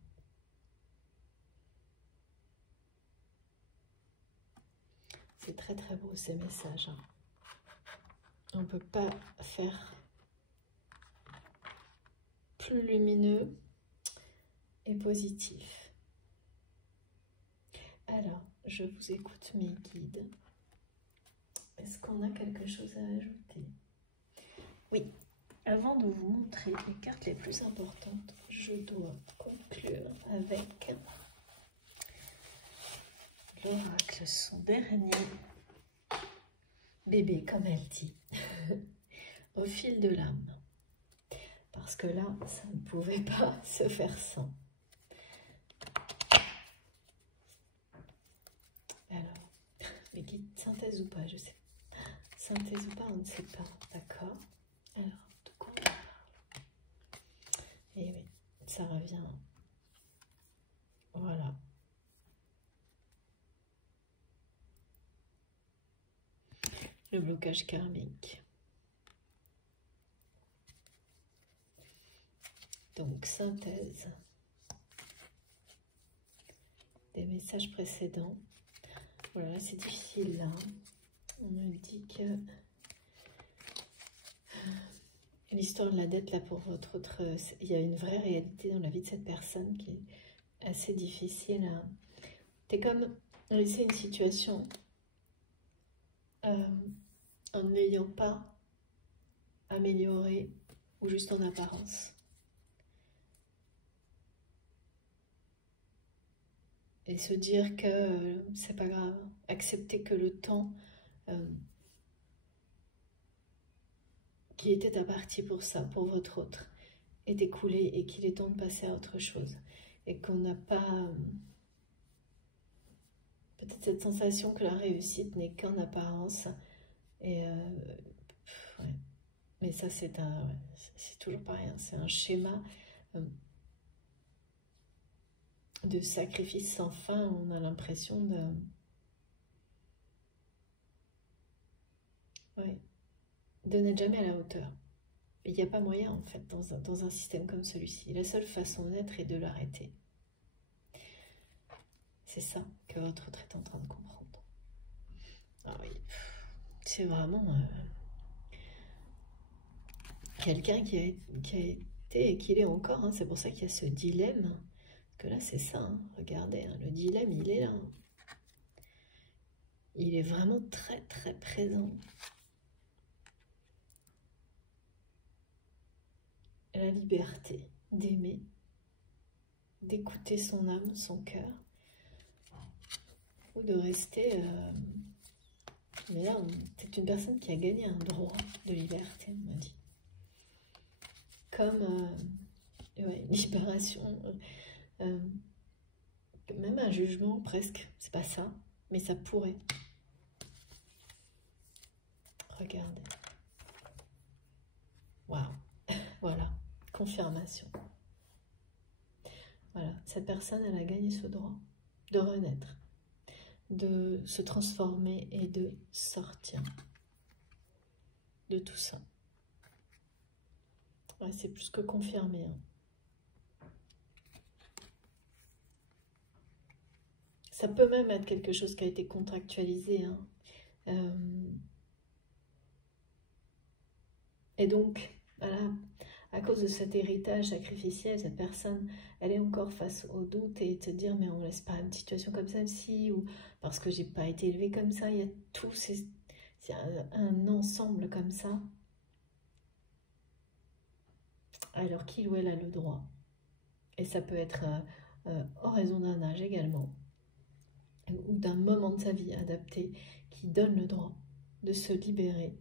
C'est très très beau ces messages. On ne peut pas faire plus lumineux et positif. Alors, je vous écoute mes guides. Est-ce qu'on a quelque chose à ajouter? Oui, avant de vous montrer les cartes les plus importantes, je dois conclure avec l'oracle, son dernier bébé, comme elle dit, au fil de l'âme. Parce que là, ça ne pouvait pas se faire sans. Alors, les guides, synthèse ou pas, je sais. Synthèse ou pas, on ne sait pas. D'accord? Alors, de quoi on parle? Et oui, ça revient. Voilà. Le blocage karmique. Donc, synthèse des messages précédents. Voilà, c'est difficile là. On me dit que l'histoire de la dette, là, pour votre autre... Il y a une vraie réalité dans la vie de cette personne qui est assez difficile. C'est comme laisser une situation en ne l'ayant pas améliorée ou juste en apparence. Et se dire que c'est pas grave. Accepter que le temps qui était imparti pour ça, pour votre autre, est écoulé et qu'il est temps de passer à autre chose. Et qu'on n'a pas... peut-être cette sensation que la réussite n'est qu'en apparence. Et ouais. Mais ça, c'est toujours pareil. C'est un schéma de sacrifice sans fin. On a l'impression de n'être jamais à la hauteur. Il n'y a pas moyen, en fait, dans un système comme celui-ci. La seule façon d'être est de l'arrêter. C'est ça que votre autre est en train de comprendre. Ah oui, c'est vraiment quelqu'un qui a été et qui l'est encore. Hein. C'est pour ça qu'il y a ce dilemme. Parce que là, c'est ça. Hein. Regardez, hein, le dilemme, il est là. Il est vraiment très, très présent. La liberté d'aimer, d'écouter son âme, son cœur, ou de rester... mais là, c'est une personne qui a gagné un droit de liberté, on m'a dit. Comme ouais, libération, même un jugement presque, c'est pas ça, mais ça pourrait. Regardez. Waouh, voilà, confirmation. Voilà, cette personne, elle a gagné ce droit de renaître, de se transformer et de sortir de tout ça. Ouais, c'est plus que confirmé. Hein. Ça peut même être quelque chose qui a été contractualisé. Hein. Et donc, voilà, à cause de cet héritage sacrificiel, cette personne, elle est encore face au doute et te dire, mais on ne laisse pas une situation comme celle-ci, ou parce que j'ai pas été élevée comme ça, il y a tout, c'est un ensemble comme ça. Alors qu'il ou elle a le droit. Et ça peut être en raison d'un âge également, ou d'un moment de sa vie adapté, qui donne le droit de se libérer,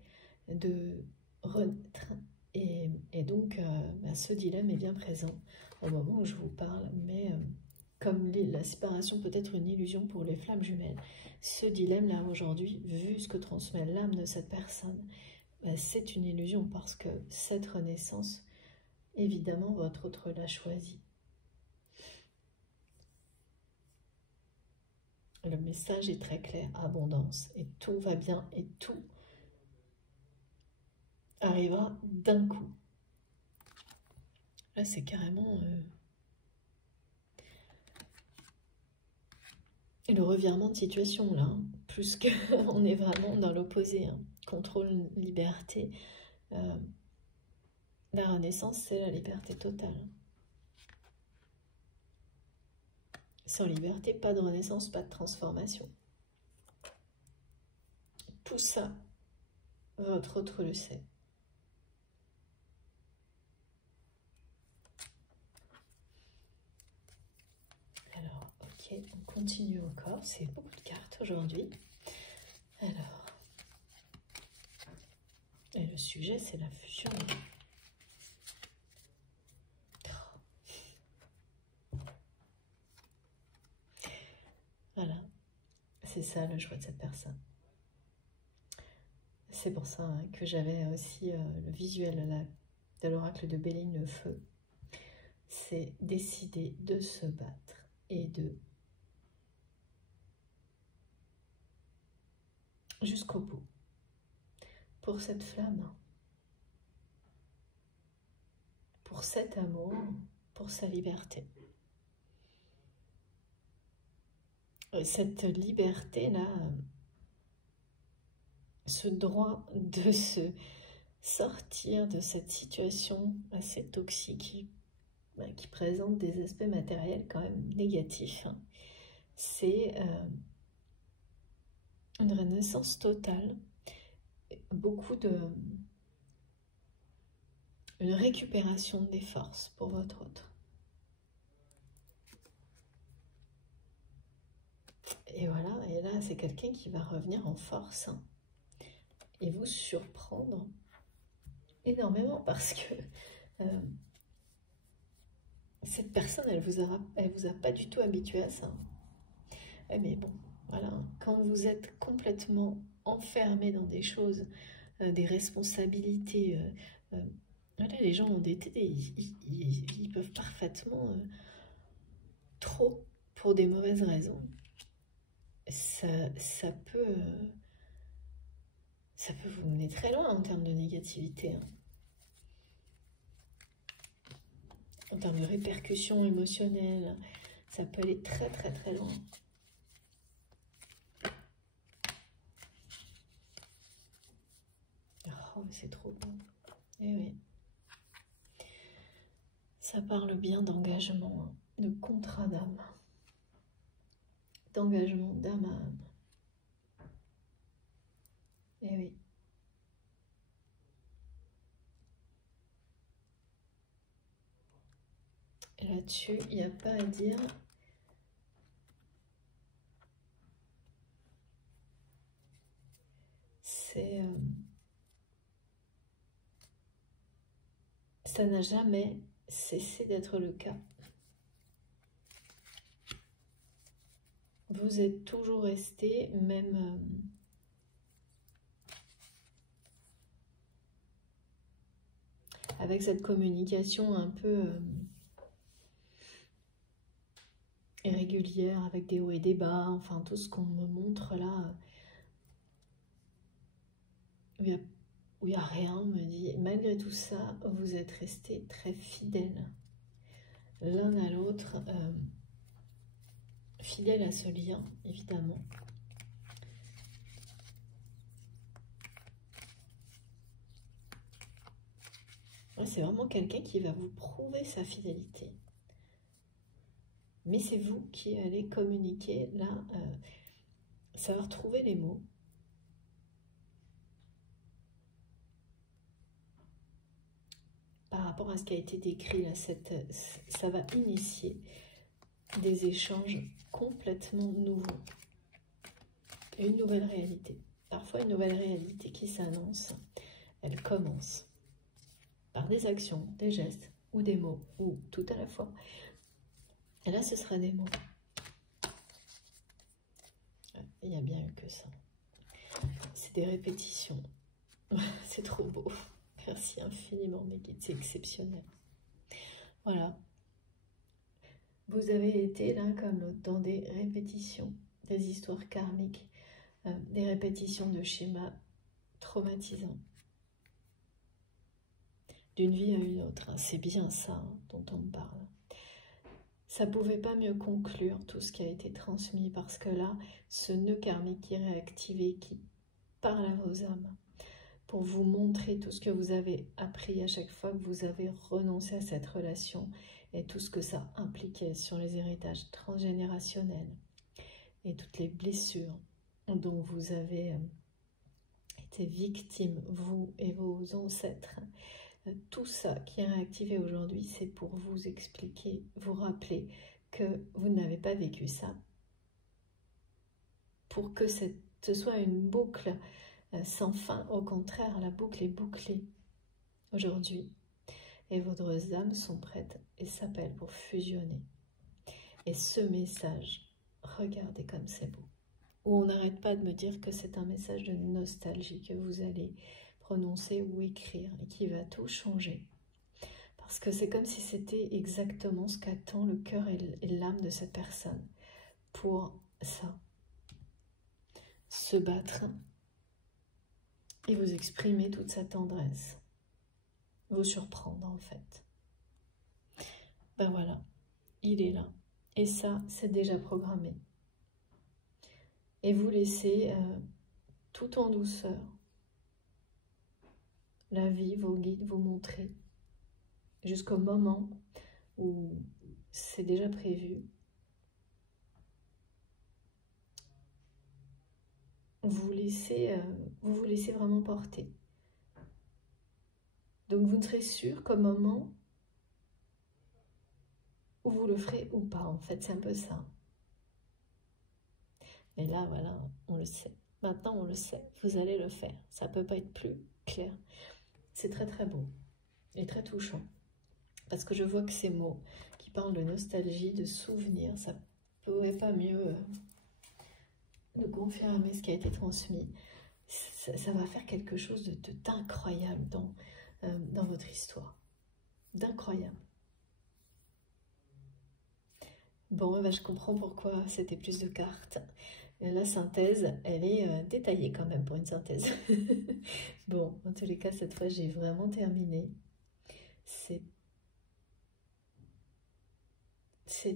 de renaître. Et donc, ce dilemme est bien présent au moment où je vous parle, mais comme la séparation peut être une illusion pour les flammes jumelles, ce dilemme-là aujourd'hui, vu ce que transmet l'âme de cette personne, c'est une illusion parce que cette renaissance, évidemment, votre autre l'a choisi. Le message est très clair, abondance, et tout va bien, et tout arrivera d'un coup. Là, c'est carrément le revirement de situation, là. Hein. Plus qu'on est vraiment dans l'opposé. Hein. Contrôle, liberté. La renaissance, c'est la liberté totale. Sans liberté, pas de renaissance, pas de transformation. Tout ça, votre autre le sait. Alors, ok, on continue encore. C'est beaucoup de cartes aujourd'hui. Alors, et le sujet, c'est la fusion. Voilà, c'est ça le choix de cette personne. C'est pour ça hein, que j'avais aussi le visuel de l'oracle de Béline, le feu. C'est décider de se battre et de jusqu'au bout pour cette flamme, pour cet amour, pour sa liberté. Cette liberté-là, ce droit de se sortir de cette situation assez toxique qui présente des aspects matériels quand même négatifs. Hein. C'est une renaissance totale, une récupération des forces pour votre autre. Et voilà, et là c'est quelqu'un qui va revenir en force hein, et vous surprendre énormément parce que cette personne, elle vous a pas du tout habitué à ça. Mais bon, voilà, quand vous êtes complètement enfermé dans des choses, des responsabilités, voilà, les gens endettés, ils peuvent parfaitement trop pour des mauvaises raisons. Ça peut vous mener très loin en termes de négativité. Hein. En termes de répercussions émotionnelles, ça peut aller très très très loin. Oh, c'est trop beau. Eh oui. Ça parle bien d'engagement, hein, de contrat d'âme. D'engagement d'âme à âme. Eh oui. Et là-dessus, il n'y a pas à dire. Ça n'a jamais cessé d'être le cas. Vous êtes toujours resté, même avec cette communication un peu irrégulière, avec des hauts et des bas, enfin tout ce qu'on me montre là, où il n'y a rien, on me dit, malgré tout ça, vous êtes restés très fidèles l'un à l'autre, fidèles à ce lien, évidemment. C'est vraiment quelqu'un qui va vous prouver sa fidélité. Mais c'est vous qui allez communiquer, là, savoir trouver les mots. Par rapport à ce qui a été décrit, là, ça va initier des échanges complètement nouveaux. Une nouvelle réalité. Parfois, une nouvelle réalité qui s'annonce, elle commence par des actions, des gestes ou des mots, ou tout à la fois. Et là, ce sera des mots. Il n'y a bien eu que ça. C'est des répétitions. C'est trop beau. Merci infiniment, mes guides. C'est exceptionnel. Voilà. Vous avez été l'un comme l'autre dans des répétitions, des histoires karmiques, des répétitions de schémas traumatisants. d'une vie à une autre. C'est bien ça dont on me parle. Ça ne pouvait pas mieux conclure tout ce qui a été transmis, parce que là, ce nœud karmique qui est réactivé, qui parle à vos âmes, pour vous montrer tout ce que vous avez appris à chaque fois que vous avez renoncé à cette relation, et tout ce que ça impliquait sur les héritages transgénérationnels, et toutes les blessures dont vous avez été victime, vous et vos ancêtres. Tout ça qui est réactivé aujourd'hui, c'est pour vous expliquer, vous rappeler que vous n'avez pas vécu ça. Pour que ce soit une boucle sans fin, au contraire, la boucle est bouclée aujourd'hui. Et vos âmes sont prêtes et s'appellent pour fusionner. Et ce message, regardez comme c'est beau. Où on n'arrête pas de me dire que c'est un message de nostalgie que vous allez prononcer ou écrire et qui va tout changer. Parce que c'est comme si c'était exactement ce qu'attend le cœur et l'âme de cette personne pour ça. Se battre et vous exprimer toute sa tendresse. Vous surprendre en fait. Ben voilà, il est là. Et ça, c'est déjà programmé. Et vous laissez tout en douceur la vie, vos guides, vous montrer jusqu'au moment où c'est déjà prévu. Vous vous laissez vraiment porter. Donc vous ne serez sûr qu'au moment où vous le ferez ou pas, en fait, c'est un peu ça. Mais là, voilà, on le sait. Maintenant, on le sait, vous allez le faire. Ça ne peut pas être plus clair. C'est très très beau et très touchant. Parce que je vois que ces mots qui parlent de nostalgie, de souvenirs, ça ne pourrait pas mieux nous confirmer ce qui a été transmis. Ça va faire quelque chose d'incroyable dans votre histoire. D'incroyable. Bon, ben, je comprends pourquoi c'était plus de cartes. La synthèse, elle est détaillée quand même pour une synthèse. Bon, en tous les cas, cette fois, j'ai vraiment terminé. C'est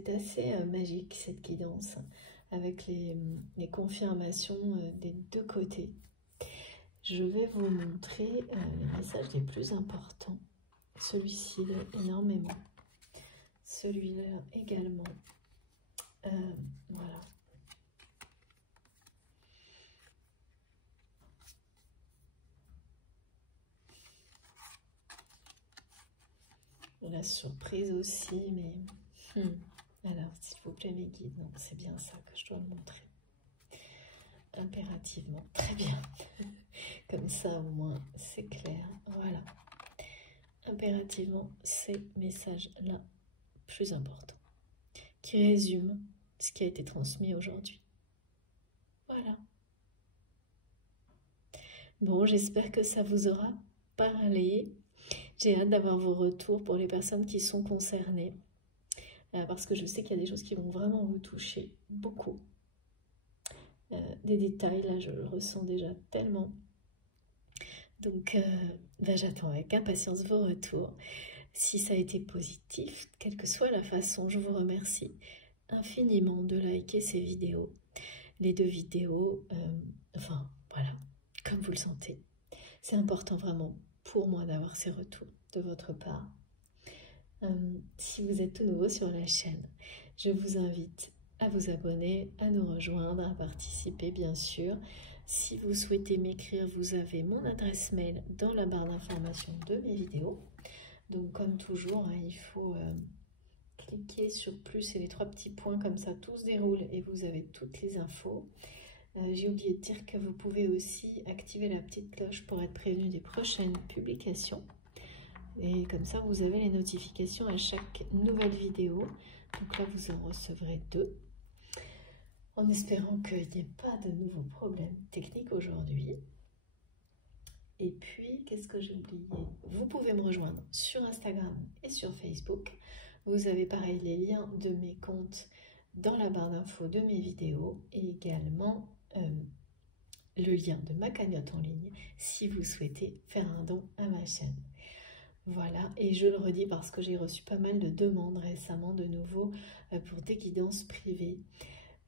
assez magique, cette guidance, avec les confirmations des deux côtés. Je vais vous montrer les messages les plus importants. Celui-ci l'est énormément. Celui-là également. Voilà. La surprise aussi, mais... Alors, s'il vous plaît, mes guides, non, c'est bien ça que je dois montrer. Impérativement. Très bien. Comme ça, au moins, c'est clair. Voilà. Impérativement, ces messages-là, plus importants, qui résument ce qui a été transmis aujourd'hui. Voilà. Bon, j'espère que ça vous aura parlé. J'ai hâte d'avoir vos retours pour les personnes qui sont concernées. Parce que je sais qu'il y a des choses qui vont vraiment vous toucher. Beaucoup. Des détails, là, je le ressens déjà tellement. Donc, j'attends avec impatience vos retours. Si ça a été positif, quelle que soit la façon, je vous remercie infiniment de liker ces vidéos. Les deux vidéos, enfin, voilà, comme vous le sentez. C'est important vraiment pour moi d'avoir ces retours de votre part. Si vous êtes tout nouveau sur la chaîne, je vous invite à vous abonner, à nous rejoindre, à participer bien sûr. Si vous souhaitez m'écrire, vous avez mon adresse mail dans la barre d'information de mes vidéos. Donc comme toujours, hein, il faut cliquer sur plus et les trois petits points, comme ça tout se déroule et vous avez toutes les infos. J'ai oublié de dire que vous pouvez aussi activer la petite cloche pour être prévenu des prochaines publications. Et comme ça, vous avez les notifications à chaque nouvelle vidéo. Donc là, vous en recevrez 2. En espérant qu'il n'y ait pas de nouveaux problèmes techniques aujourd'hui. Et puis, qu'est-ce que j'ai oublié? Vous pouvez me rejoindre sur Instagram et sur Facebook. Vous avez pareil les liens de mes comptes dans la barre d'infos de mes vidéos. Et également le lien de ma cagnotte en ligne si vous souhaitez faire un don à ma chaîne. Voilà, et je le redis parce que j'ai reçu pas mal de demandes récemment de nouveau pour des guidances privées.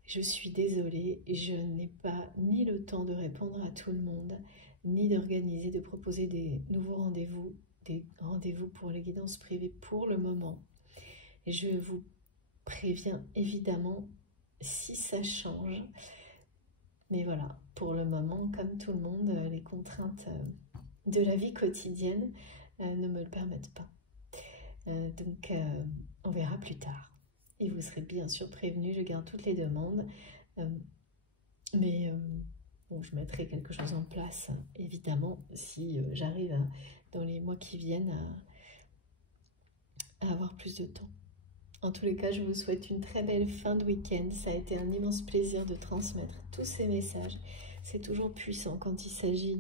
Je suis désolée, je n'ai pas ni le temps de répondre à tout le monde, ni d'organiser, de proposer des nouveaux rendez-vous, des rendez-vous pour les guidances privées pour le moment. Et je vous préviens évidemment si ça change. Mais voilà, pour le moment, comme tout le monde, les contraintes de la vie quotidienne ne me le permettent pas. Donc, on verra plus tard. Et vous serez bien sûr prévenus, je garde toutes les demandes. Mais bon, je mettrai quelque chose en place, évidemment, si j'arrive dans les mois qui viennent à avoir plus de temps. En tous les cas, je vous souhaite une très belle fin de week-end. Ça a été un immense plaisir de transmettre tous ces messages. C'est toujours puissant quand il s'agit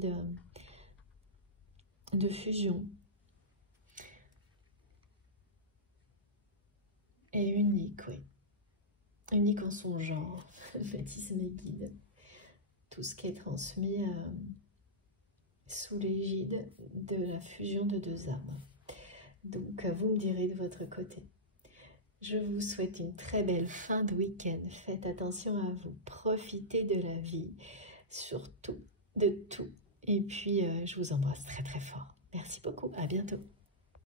de fusion. Et unique, oui. Unique en son genre. Métis mes guides. Tout ce qui est transmis sous l'égide de la fusion de deux âmes. Donc, vous me direz de votre côté. Je vous souhaite une très belle fin de week-end. Faites attention à vous. Profitez de la vie. Surtout, de tout. Et puis, je vous embrasse très très fort. Merci beaucoup. À bientôt.